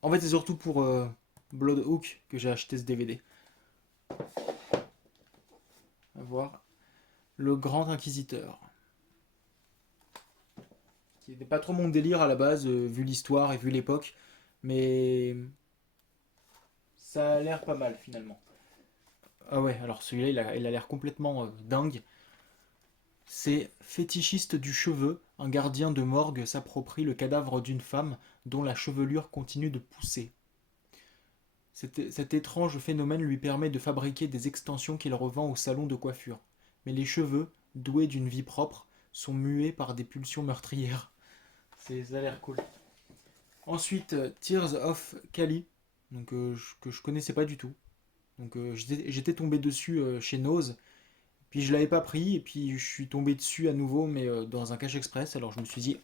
En fait c'est surtout pour Blood Hook que j'ai acheté ce DVD. À voir. Le Grand Inquisiteur. Qui n'était pas trop mon délire à la base, vu l'histoire et vu l'époque. Mais ça a l'air pas mal finalement. Ah ouais, alors celui-là il a l'air complètement dingue. C'est Fétichiste du cheveu, un gardien de morgue s'approprie le cadavre d'une femme dont la chevelure continue de pousser. Cet étrange phénomène lui permet de fabriquer des extensions qu'il revend au salon de coiffure. Mais les cheveux, doués d'une vie propre, sont muets par des pulsions meurtrières. Ça a l'air cool. Ensuite, Tears of Kali, donc, que je connaissais pas du tout. Donc j'étais tombé dessus chez Nose, puis je l'avais pas pris, et puis je suis tombé dessus à nouveau, mais dans un cache express. Alors je me suis dit,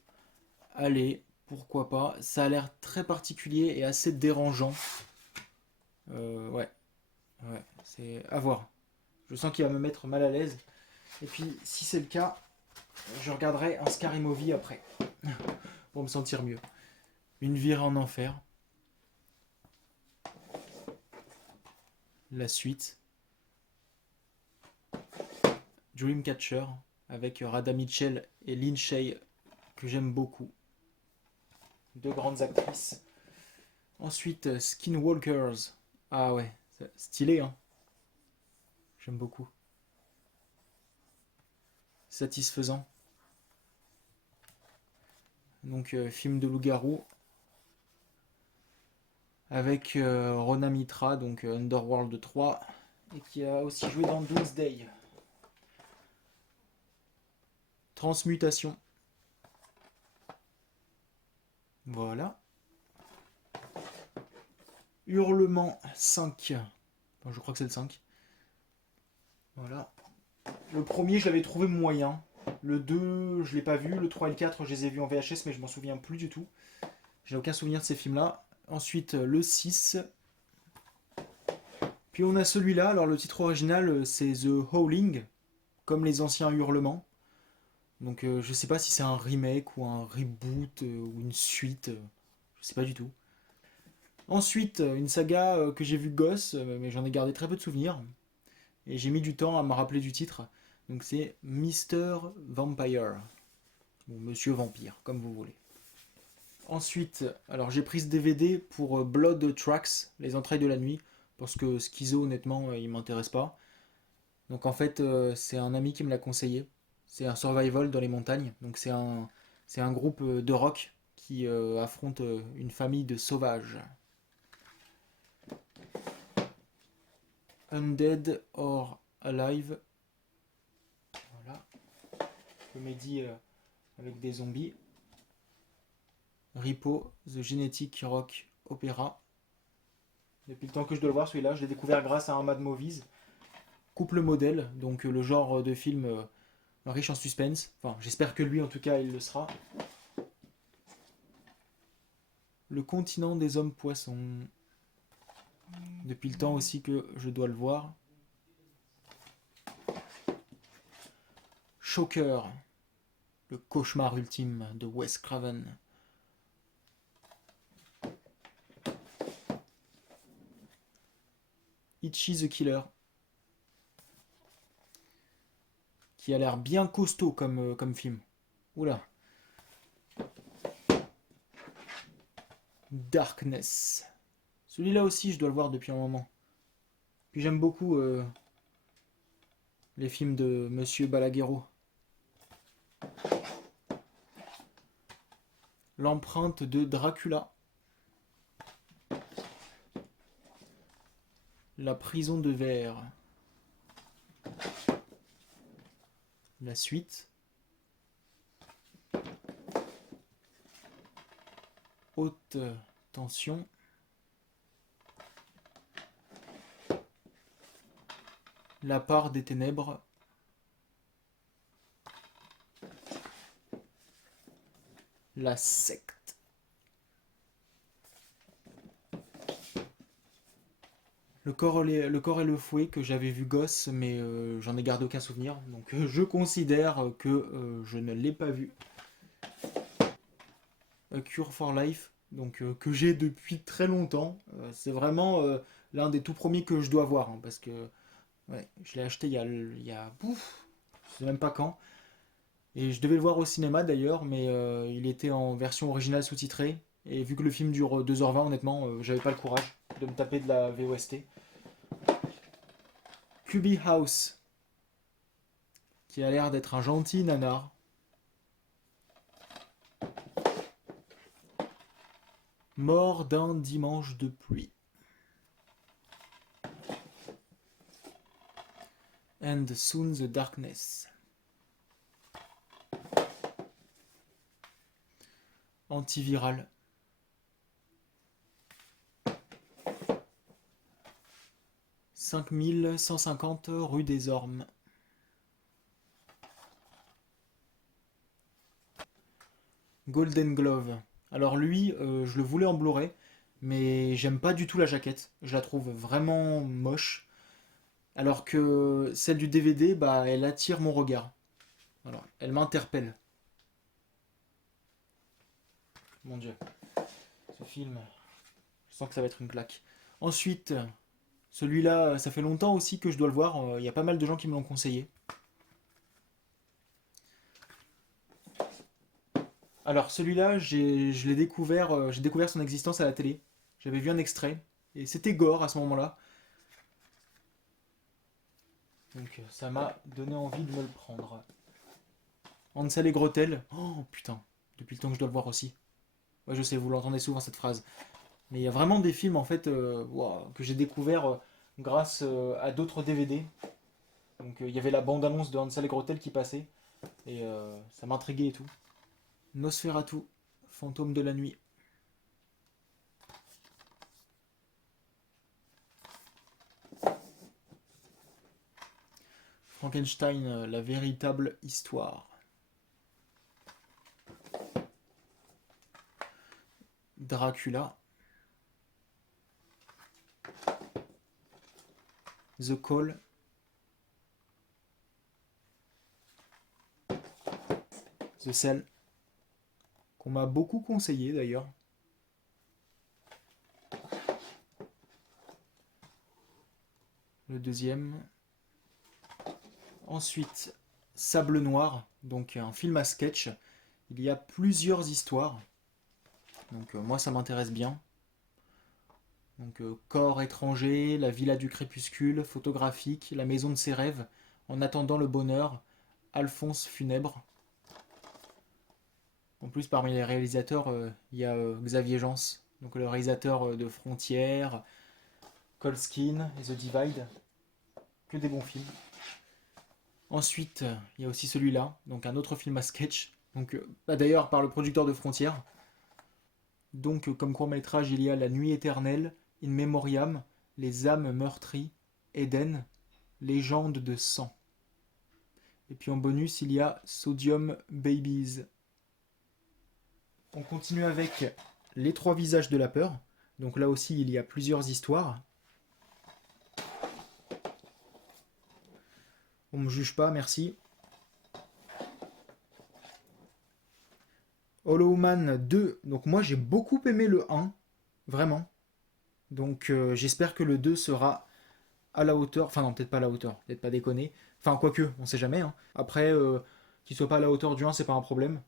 allez, pourquoi pas. Ça a l'air très particulier et assez dérangeant. Ouais, ouais, c'est à voir. Je sens qu'il va me mettre mal à l'aise. Et puis si c'est le cas, je regarderai un Scary Movie après, pour me sentir mieux. Une virée en enfer. La suite. Dreamcatcher avec Radha Mitchell et Lin Shay que j'aime beaucoup. Deux grandes actrices. Ensuite, Skinwalkers. Ah ouais, stylé, hein. J'aime beaucoup. Satisfaisant. Donc, film de loup-garou. Avec Rona Mitra, donc Underworld 3. Et qui a aussi joué dans Doomsday. Transmutation. Voilà. Hurlement 5. Enfin, je crois que c'est le 5. Voilà. Le premier, je l'avais trouvé moyen. Le 2, je l'ai pas vu. Le 3 et le 4, je les ai vus en VHS, mais je m'en souviens plus du tout. J'ai aucun souvenir de ces films-là. Ensuite, le 6. Puis on a celui-là. Alors, le titre original, c'est The Howling, comme les anciens Hurlements. Donc, je sais pas si c'est un remake ou un reboot ou une suite. Je sais pas du tout. Ensuite, une saga que j'ai vu gosse, mais j'en ai gardé très peu de souvenirs. Et j'ai mis du temps à me rappeler du titre. Donc c'est Mister Vampire. Ou Monsieur Vampire, comme vous voulez. Ensuite, alors j'ai pris ce DVD pour Blood Tracks, Les Entrailles de la Nuit, parce que Schizo, honnêtement, il m'intéresse pas. Donc en fait, c'est un ami qui me l'a conseillé. C'est un survival dans les montagnes. Donc c'est un groupe de rock qui affronte une famille de sauvages. Undead or Alive. Voilà. Comédie avec des zombies. Repo, The Genetic Rock Opera. Depuis le temps que je dois le voir, celui-là, je l'ai découvert grâce à un Mad Movies. Couple modèle, donc le genre de film riche en suspense. Enfin, j'espère que lui, en tout cas, il le sera. Le continent des hommes poissons. Depuis le temps aussi que je dois le voir. Shocker, le cauchemar ultime de Wes Craven. Itchy the Killer, qui a l'air bien costaud comme film. Oula. Darkness. Celui-là aussi, je dois le voir depuis un moment. Puis j'aime beaucoup les films de Monsieur Balaguerro. L'empreinte de Dracula. La prison de verre. La suite. Haute tension. La part des ténèbres. La secte. Le corps et le fouet que j'avais vu gosse, mais j'en ai gardé aucun souvenir. Donc je considère que je ne l'ai pas vu. A Cure for Life, donc que j'ai depuis très longtemps. C'est vraiment l'un des tout premiers que je dois voir, hein, parce que ouais, je l'ai acheté il y a pouf, je sais même pas quand. Et je devais le voir au cinéma d'ailleurs, mais il était en version originale sous-titrée. Et vu que le film dure 2h20, honnêtement, j'avais pas le courage de me taper de la VOST. Cubby House, qui a l'air d'être un gentil nanar. Mort d'un dimanche de pluie. And Soon the Darkness. Antiviral. « 5150 rue des Ormes. » Golden Glove. Alors lui, je le voulais en Blu-ray, mais j'aime pas du tout la jaquette. Je la trouve vraiment moche. Alors que celle du DVD, bah, elle attire mon regard. Voilà, elle m'interpelle. Mon Dieu, ce film, je sens que ça va être une claque. Ensuite, celui-là, ça fait longtemps aussi que je dois le voir. Il y a pas mal de gens qui me l'ont conseillé. Alors celui-là, je l'ai découvert, j'ai découvert son existence à la télé. J'avais vu un extrait et c'était gore à ce moment-là. Donc ça m'a donné envie de me le prendre. Hansel et Gretel. Oh putain, depuis le temps que je dois le voir aussi. Ouais, je sais, vous l'entendez souvent cette phrase. Mais il y a vraiment des films en fait que j'ai découvert grâce à d'autres DVD. Donc il y avait la bande-annonce de Hansel et Gretel qui passait et ça m'intriguait et tout. Nosferatu, fantôme de la nuit. Frankenstein, la véritable histoire. Dracula. The Call. The Cell. Qu'on m'a beaucoup conseillé d'ailleurs. Le deuxième. Ensuite, Sable Noir, donc un film à sketch. Il y a plusieurs histoires. Donc moi ça m'intéresse bien. Donc Corps étranger, La villa du crépuscule, Photographique, La maison de ses rêves, En attendant le bonheur, Alphonse funèbre. En plus parmi les réalisateurs, il y a Xavier Jans, donc le réalisateur de Frontières, Colskin et The Divide. Que des bons films. Ensuite, il y a aussi celui-là, donc un autre film à sketch. Donc, d'ailleurs, par le producteur de Frontières. Donc, comme court-métrage, il y a La Nuit éternelle, In Memoriam, Les âmes meurtries, Eden, Légende de sang. Et puis en bonus, il y a Sodium Babies. On continue avec Les trois visages de la peur. Donc là aussi, il y a plusieurs histoires. On me juge pas, merci. Hollow Man 2. Donc moi, j'ai beaucoup aimé le 1. Vraiment. Donc j'espère que le 2 sera à la hauteur. Enfin non, peut-être pas à la hauteur. Peut-être pas déconner. Enfin, quoique, on sait jamais. Hein. Après, qu'il soit pas à la hauteur du 1, c'est pas un problème.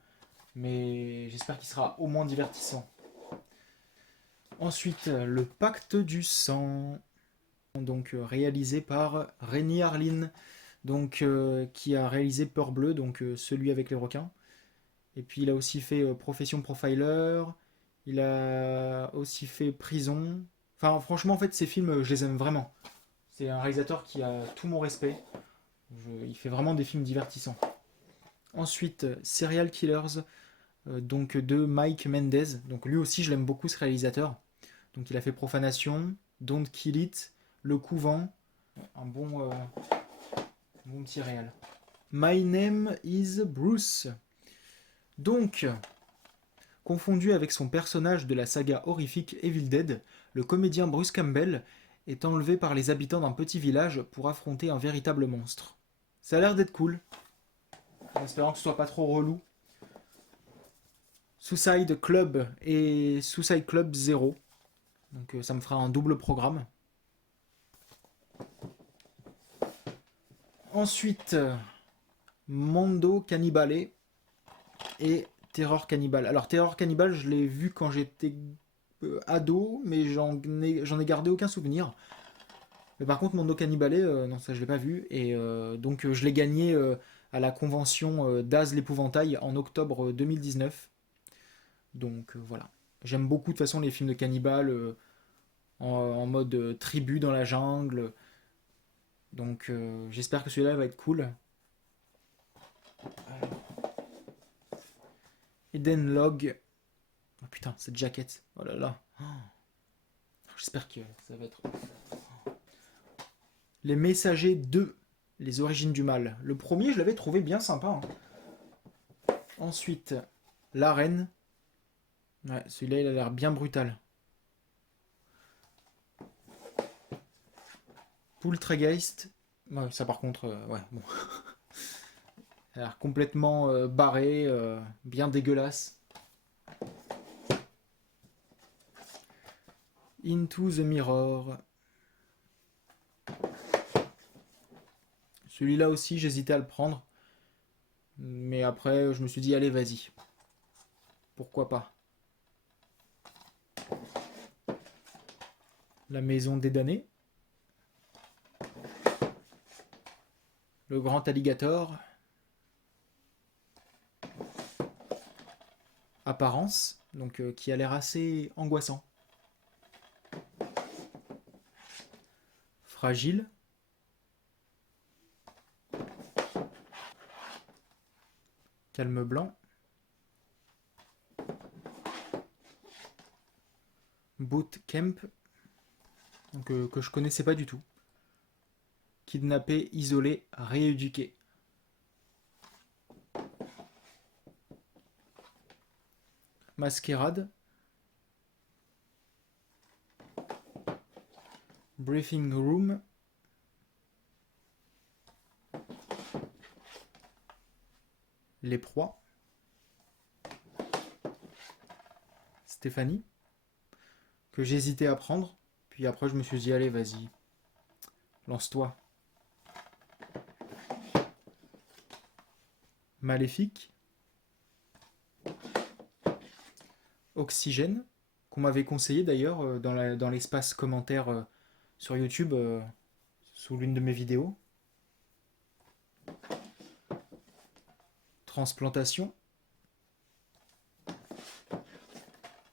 Mais j'espère qu'il sera au moins divertissant. Ensuite, Le Pacte du Sang. Donc réalisé par Rémi Harlin. Donc qui a réalisé Peur Bleue, donc celui avec les requins. Et puis il a aussi fait Profession Profiler. Il a aussi fait Prison. Enfin, franchement, en fait, ces films, je les aime vraiment. C'est un réalisateur qui a tout mon respect. Il fait vraiment des films divertissants. Ensuite, Serial Killers, donc de Mike Mendez. Donc lui aussi, je l'aime beaucoup, ce réalisateur. Donc il a fait Profanation, Don't Kill It, Le Couvent. Un bon petit réal. My Name is Bruce. Donc, confondu avec son personnage de la saga horrifique Evil Dead, le comédien Bruce Campbell est enlevé par les habitants d'un petit village pour affronter un véritable monstre. Ça a l'air d'être cool, en espérant que ce soit pas trop relou. Suicide Club et Suicide Club 0. Donc ça me fera un double programme. Ensuite, Mondo Cannibale et Terror Cannibal. Alors Terror Cannibal, je l'ai vu quand j'étais ado, mais j'en ai gardé aucun souvenir. Mais par contre, Mondo Cannibale, non, ça je l'ai pas vu. Et donc je l'ai gagné à la convention Daz l'épouvantail en octobre 2019. Donc voilà. J'aime beaucoup de toute façon les films de cannibales en mode tribu dans la jungle. Donc j'espère que celui-là va être cool. Eden Log. Oh putain, cette jaquette. Oh là là. Oh. J'espère que ça va être... Les Messagers 2. Les origines du mal. Le premier, je l'avais trouvé bien sympa. Hein. Ensuite, L'Arène. Ouais, celui-là, il a l'air bien brutal. Poultrygeist. Ouais, ça par contre, ouais, bon. Il a l'air complètement barré, bien dégueulasse. Into the Mirror. Celui-là aussi, j'hésitais à le prendre. Mais après, je me suis dit, allez, vas-y. Pourquoi pas. La maison des damnés. Le grand alligator. Apparence, donc qui a l'air assez angoissant. Fragile. Calme blanc. Bootcamp, donc, que je connaissais pas du tout. Kidnappé, isolé, rééduqué. Masquerade. Briefing Room. Les proies. Stéphanie. Que j'hésitais à prendre. Puis après, je me suis dit, allez, vas-y. Lance-toi. Maléfique. Oxygène. Qu'on m'avait conseillé d'ailleurs dans l'espace commentaire sur YouTube sous l'une de mes vidéos. Transplantation.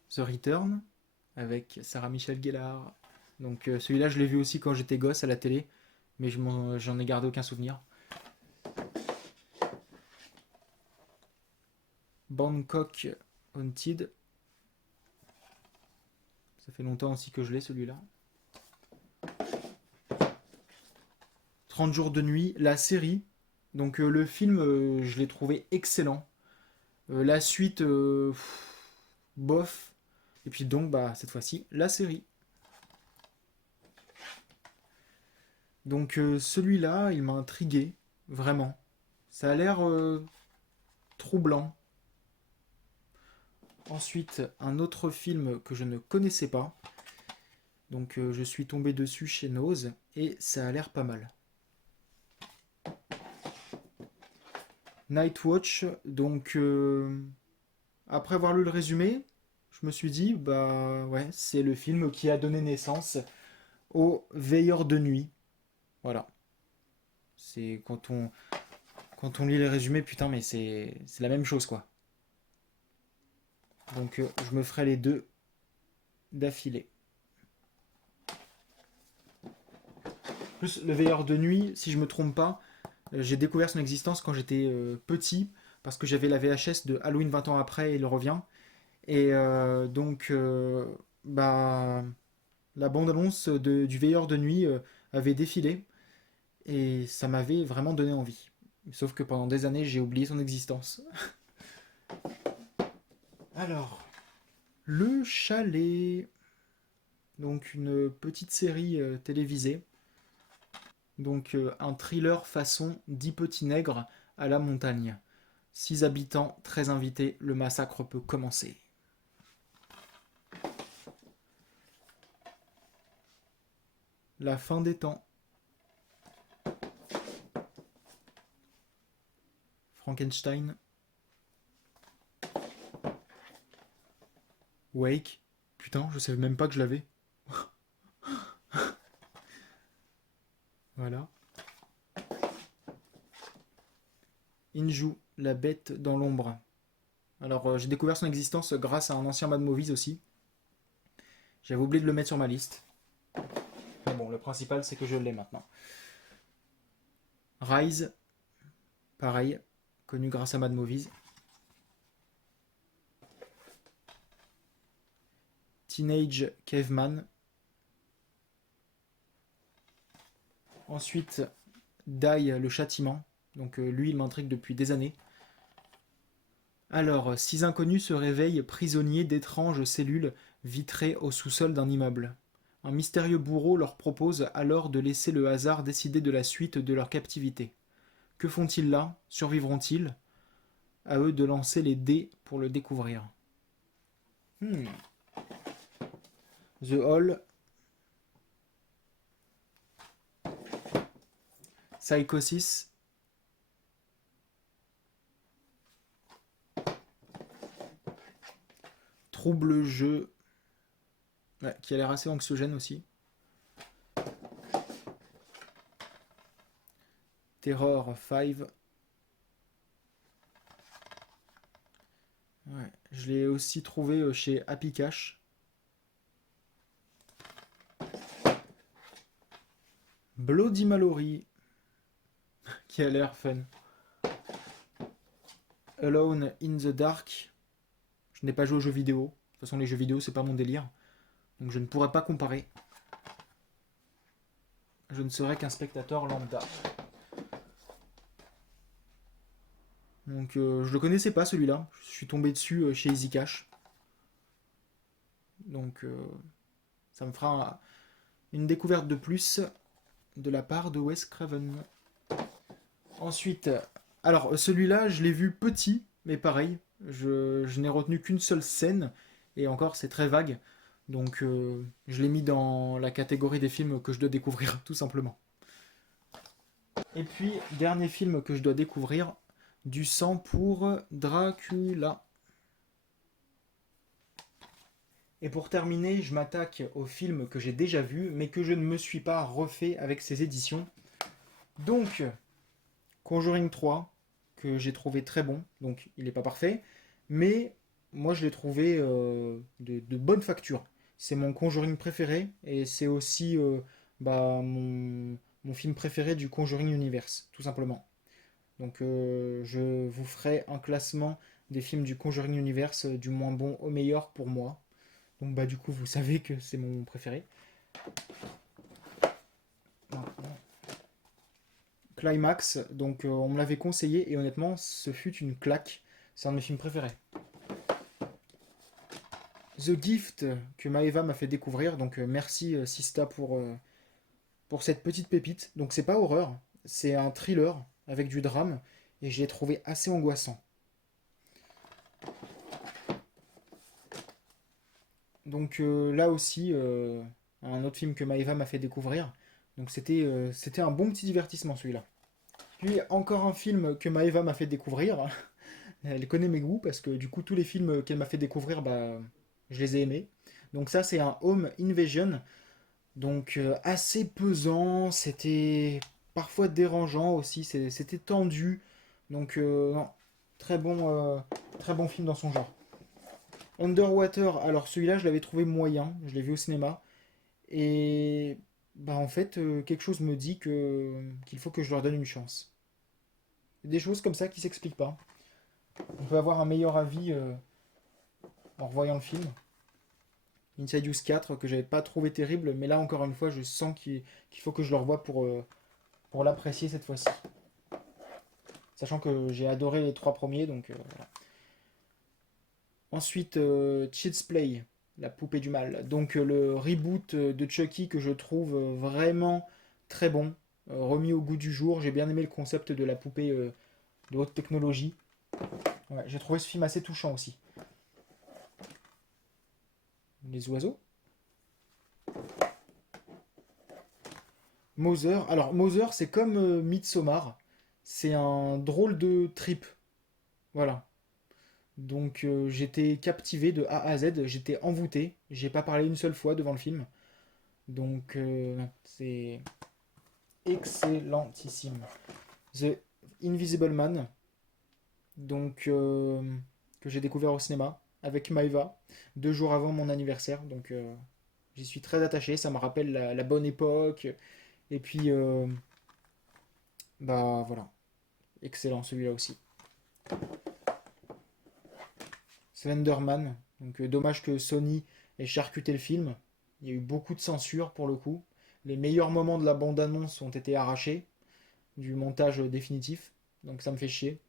The Return avec Sarah Michelle Gellar. Donc celui-là, je l'ai vu aussi quand j'étais gosse à la télé, mais j'en ai gardé aucun souvenir. Bangkok Haunted. Ça fait longtemps aussi que je l'ai celui-là. 30 jours de nuit, la série. Donc le film, je l'ai trouvé excellent. La suite, bof. Et puis donc, bah, cette fois-ci, la série. Donc celui-là, il m'a intrigué, vraiment. Ça a l'air troublant. Ensuite, un autre film que je ne connaissais pas. Donc je suis tombé dessus chez Nose et ça a l'air pas mal. Nightwatch, donc après avoir lu le résumé, je me suis dit, bah ouais, c'est le film qui a donné naissance aux Veilleurs de nuit. Voilà. C'est quand on lit les résumés, putain, mais c'est la même chose, quoi. Donc je me ferai les deux d'affilée. Plus le Veilleur de nuit, si je me trompe pas, j'ai découvert son existence quand j'étais petit, parce que j'avais la VHS de Halloween 20 ans après, il revient. Et donc, bah, la bande-annonce du Veilleur de nuit avait défilé, et ça m'avait vraiment donné envie. Sauf que pendant des années, j'ai oublié son existence. Alors, Le Chalet. Donc, une petite série télévisée. Donc, un thriller façon 10 petits nègres à la montagne. 6 habitants, 13 invités, le massacre peut commencer. La fin des temps. Frankenstein. Wake. Putain, je savais même pas que je l'avais. Voilà. Inju, la bête dans l'ombre. Alors, j'ai découvert son existence grâce à un ancien Mad Movies aussi. J'avais oublié de le mettre sur ma liste. Mais bon, le principal, c'est que je l'ai maintenant. Rise, pareil, connu grâce à Mad Movies. Teenage Caveman. Ensuite, Die, le châtiment. Donc lui, il m'intrigue depuis des années. Alors, 6 inconnus se réveillent prisonniers d'étranges cellules vitrées au sous-sol d'un immeuble. Un mystérieux bourreau leur propose alors de laisser le hasard décider de la suite de leur captivité. Que font-ils là? Survivront-ils? À eux de lancer les dés pour le découvrir. The Hall. Psychosis. Trouble jeu. Ouais, qui a l'air assez anxiogène aussi. Terror 5. Ouais, je l'ai aussi trouvé chez Happy Cash. Bloody Mallory, qui a l'air fun. Alone in the Dark. Je n'ai pas joué aux jeux vidéo. De toute façon, les jeux vidéo, c'est pas mon délire. Donc je ne pourrais pas comparer. Je ne serais qu'un spectateur lambda. Donc je le connaissais pas celui-là. Je suis tombé dessus chez Easy Cash. Donc ça me fera une découverte de plus de la part de Wes Craven. Ensuite, alors celui-là, je l'ai vu petit, mais pareil, je n'ai retenu qu'une seule scène, et encore c'est très vague, donc je l'ai mis dans la catégorie des films que je dois découvrir, tout simplement. Et puis, dernier film que je dois découvrir, Du sang pour Dracula. Et pour terminer, je m'attaque au film que j'ai déjà vu, mais que je ne me suis pas refait avec ces éditions. Donc, Conjuring 3, que j'ai trouvé très bon, donc il n'est pas parfait, mais moi je l'ai trouvé de bonne facture. C'est mon Conjuring préféré, et c'est aussi mon film préféré du Conjuring Universe, tout simplement. Donc je vous ferai un classement des films du Conjuring Universe du moins bon au meilleur pour moi. Donc bah du coup vous savez que c'est mon préféré. Maintenant, Climax, donc on me l'avait conseillé et honnêtement ce fut une claque. C'est un de mes films préférés. The Gift que Maeva m'a fait découvrir, donc merci Sista pour cette petite pépite. Donc c'est pas horreur, c'est un thriller avec du drame et je l'ai trouvé assez angoissant. Donc là aussi, un autre film que Maeva m'a fait découvrir. Donc c'était un bon petit divertissement celui-là. Puis encore un film que Maeva m'a fait découvrir. Elle connaît mes goûts parce que du coup tous les films qu'elle m'a fait découvrir, bah, je les ai aimés. Donc ça c'est un Home Invasion. Donc assez pesant, c'était parfois dérangeant aussi, c'était tendu. Donc non, très bon film dans son genre. Underwater, alors celui-là je l'avais trouvé moyen, je l'ai vu au cinéma. Et bah en fait quelque chose me dit qu'il faut que je leur donne une chance. Des choses comme ça qui s'expliquent pas. On peut avoir un meilleur avis en revoyant le film. Inside Use 4 que j'avais pas trouvé terrible, mais là encore une fois je sens qu'il faut que je le revoie pour l'apprécier cette fois-ci. Sachant que j'ai adoré les 3 premiers, donc voilà. Ensuite, Child's Play, la poupée du mal. Donc le reboot de Chucky que je trouve vraiment très bon, remis au goût du jour. J'ai bien aimé le concept de la poupée de haute technologie. Ouais, j'ai trouvé ce film assez touchant aussi. Les oiseaux. Mother. Alors Mother, c'est comme Midsommar. C'est un drôle de trip. Voilà. Donc j'étais captivé de A à Z, j'étais envoûté. J'ai pas parlé une seule fois devant le film. Donc c'est excellentissime. The Invisible Man, donc que j'ai découvert au cinéma avec Maeva 2 jours avant mon anniversaire. Donc j'y suis très attaché. Ça me rappelle la bonne époque. Et puis Bah voilà, excellent celui-là aussi. Slenderman, donc dommage que Sony ait charcuté le film. Il y a eu beaucoup de censure pour le coup. Les meilleurs moments de la bande-annonce ont été arrachés du montage définitif, donc ça me fait chier.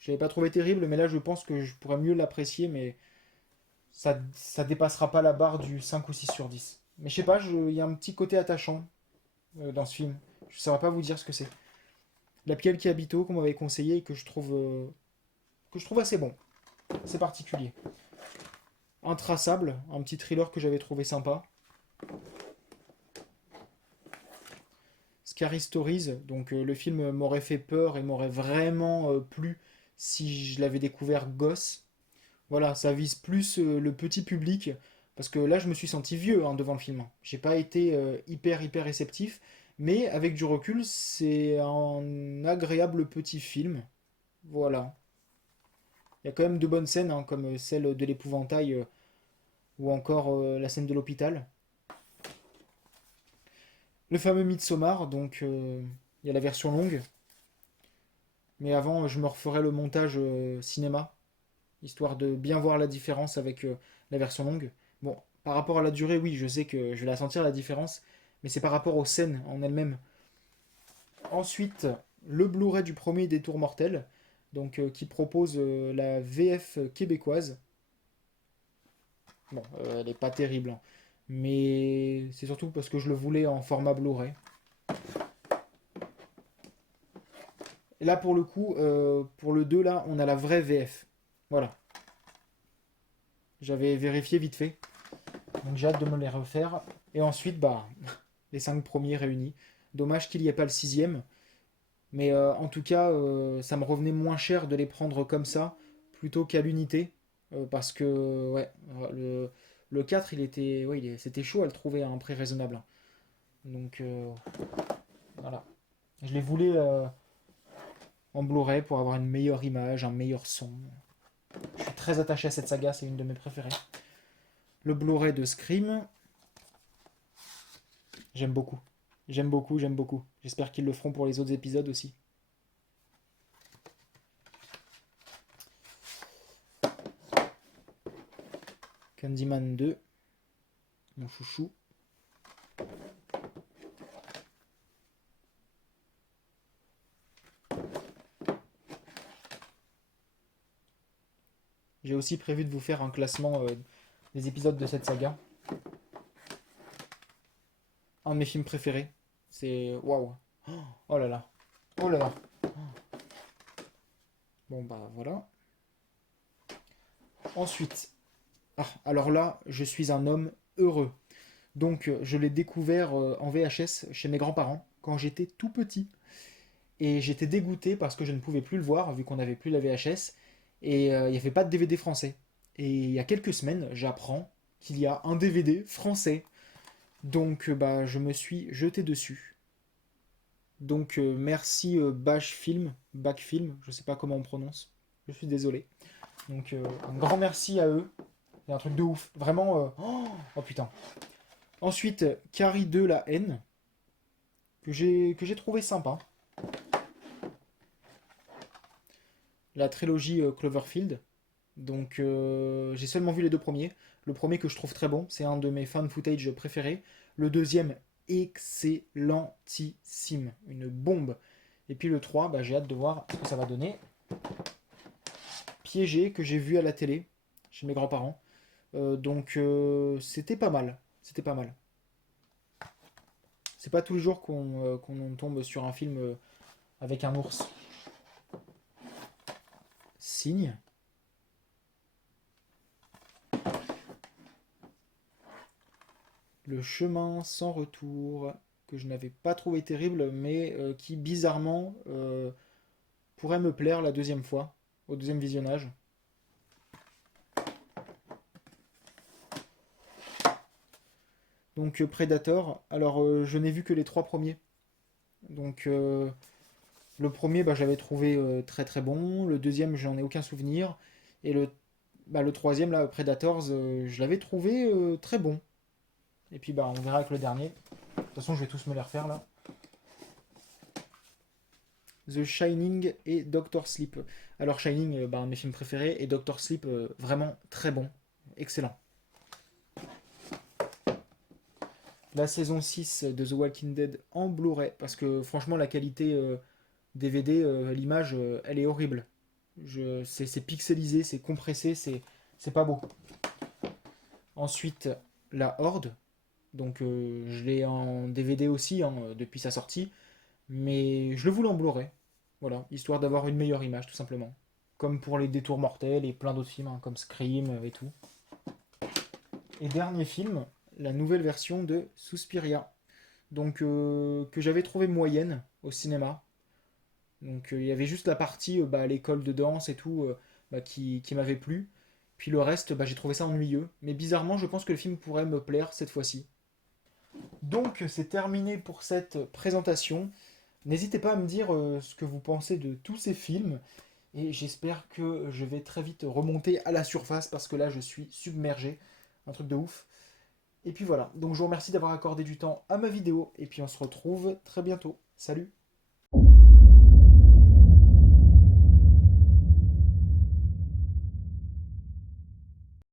Je l'avais pas trouvé terrible, mais là je pense que je pourrais mieux l'apprécier, mais ça dépassera pas la barre du 5 ou 6 sur 10. Mais je sais pas, il y a un petit côté attachant dans ce film. Je ne saurais pas vous dire ce que c'est. La Piel qui habito qu'on m'avait conseillé et que je trouve assez bon. C'est particulier. Intraçable, un petit thriller que j'avais trouvé sympa. Scary Stories, donc le film m'aurait fait peur et m'aurait vraiment plu si je l'avais découvert gosse. Voilà, ça vise plus le petit public, parce que là je me suis senti vieux hein, devant le film. J'ai pas été hyper réceptif, mais avec du recul, c'est un agréable petit film. Voilà. Il y a quand même de bonnes scènes, hein, comme celle de l'épouvantail ou encore la scène de l'hôpital. Le fameux Midsommar, donc il y a la version longue, mais avant je me referai le montage cinéma, histoire de bien voir la différence avec la version longue. Bon, par rapport à la durée, oui, je sais que je vais la sentir la différence, mais c'est par rapport aux scènes en elles-mêmes. Ensuite, le Blu-ray du premier des Tours Mortels, donc qui propose la VF québécoise. Bon, elle n'est pas terrible, hein, mais c'est surtout parce que je le voulais en format Blu-ray. Et là, pour le coup, pour le 2, là, on a la vraie VF. Voilà. J'avais vérifié vite fait. Donc j'ai hâte de me les refaire. Et ensuite, bah, les 5 premiers réunis. Dommage qu'il n'y ait pas le sixième. Mais en tout cas, ça me revenait moins cher de les prendre comme ça, plutôt qu'à l'unité. Parce que, ouais, le 4, c'était chaud à le trouver à un prix raisonnable, hein. Donc, voilà. Je les voulais en Blu-ray pour avoir une meilleure image, un meilleur son. Je suis très attaché à cette saga, c'est une de mes préférées. Le Blu-ray de Scream, j'aime beaucoup. J'aime beaucoup, j'aime beaucoup. J'espère qu'ils le feront pour les autres épisodes aussi. Candyman 2, mon chouchou. J'ai aussi prévu de vous faire un classement des épisodes de cette saga. Un de mes films préférés. C'est... Waouh. Oh là là. Oh là là. Bon bah voilà. Ensuite. Ah, alors là, je suis un homme heureux. Donc je l'ai découvert en VHS chez mes grands-parents quand j'étais tout petit. Et j'étais dégoûté parce que je ne pouvais plus le voir vu qu'on n'avait plus la VHS. Et il n'y avait pas de DVD français. Et il y a quelques semaines, j'apprends qu'il y a un DVD français. Donc bah, je me suis jeté dessus. Donc merci Back Film, je sais pas comment on prononce. Je suis désolé. Donc un grand merci à eux. C'est un truc de ouf. Vraiment. Oh putain. Ensuite, Carrie 2, La haine, que j'ai trouvé sympa. La trilogie Cloverfield. Donc j'ai seulement vu les deux premiers. Le premier que je trouve très bon, c'est un de mes fan footage préférés. Le deuxième, excellentissime. Une bombe. Et puis le 3, bah, j'ai hâte de voir ce que ça va donner. Piégé, que j'ai vu à la télé, chez mes grands-parents. Donc c'était pas mal. C'était pas mal. C'est pas tous les jours qu'on tombe sur un film avec un ours. Signe. Le chemin sans retour, que je n'avais pas trouvé terrible, mais qui bizarrement pourrait me plaire la deuxième fois, au deuxième visionnage. Donc Predator, alors je n'ai vu que les trois premiers. Donc le premier, bah, j'avais trouvé très très bon. Le deuxième, j'en ai aucun souvenir. Et le troisième, là, Predators, je l'avais trouvé très bon. Et puis bah, on verra avec le dernier. De toute façon, je vais tous me les refaire là. The Shining et Doctor Sleep. Alors Shining, un de mes films préférés, et Doctor Sleep, vraiment très bon, excellent. La saison 6 de The Walking Dead en Blu-ray, parce que franchement la qualité DVD, l'image, elle est horrible. C'est pixelisé, c'est compressé, c'est pas beau. Ensuite, La Horde, donc je l'ai en DVD aussi hein, depuis sa sortie, mais je le voulais en Blu-ray. Voilà, histoire d'avoir une meilleure image tout simplement. Comme pour les Détours mortels et plein d'autres films hein, comme Scream et tout. Et dernier film, la nouvelle version de Suspiria, donc que j'avais trouvé moyenne au cinéma. Donc il y avait juste la partie l'école de danse et tout qui m'avait plu. Puis le reste, j'ai trouvé ça ennuyeux. Mais bizarrement, je pense que le film pourrait me plaire cette fois-ci. Donc c'est terminé pour cette présentation. N'hésitez pas à me dire ce que vous pensez de tous ces films. Et j'espère que je vais très vite remonter à la surface parce que là je suis submergé. Un truc de ouf. Et puis voilà. Donc je vous remercie d'avoir accordé du temps à ma vidéo. Et puis on se retrouve très bientôt. Salut!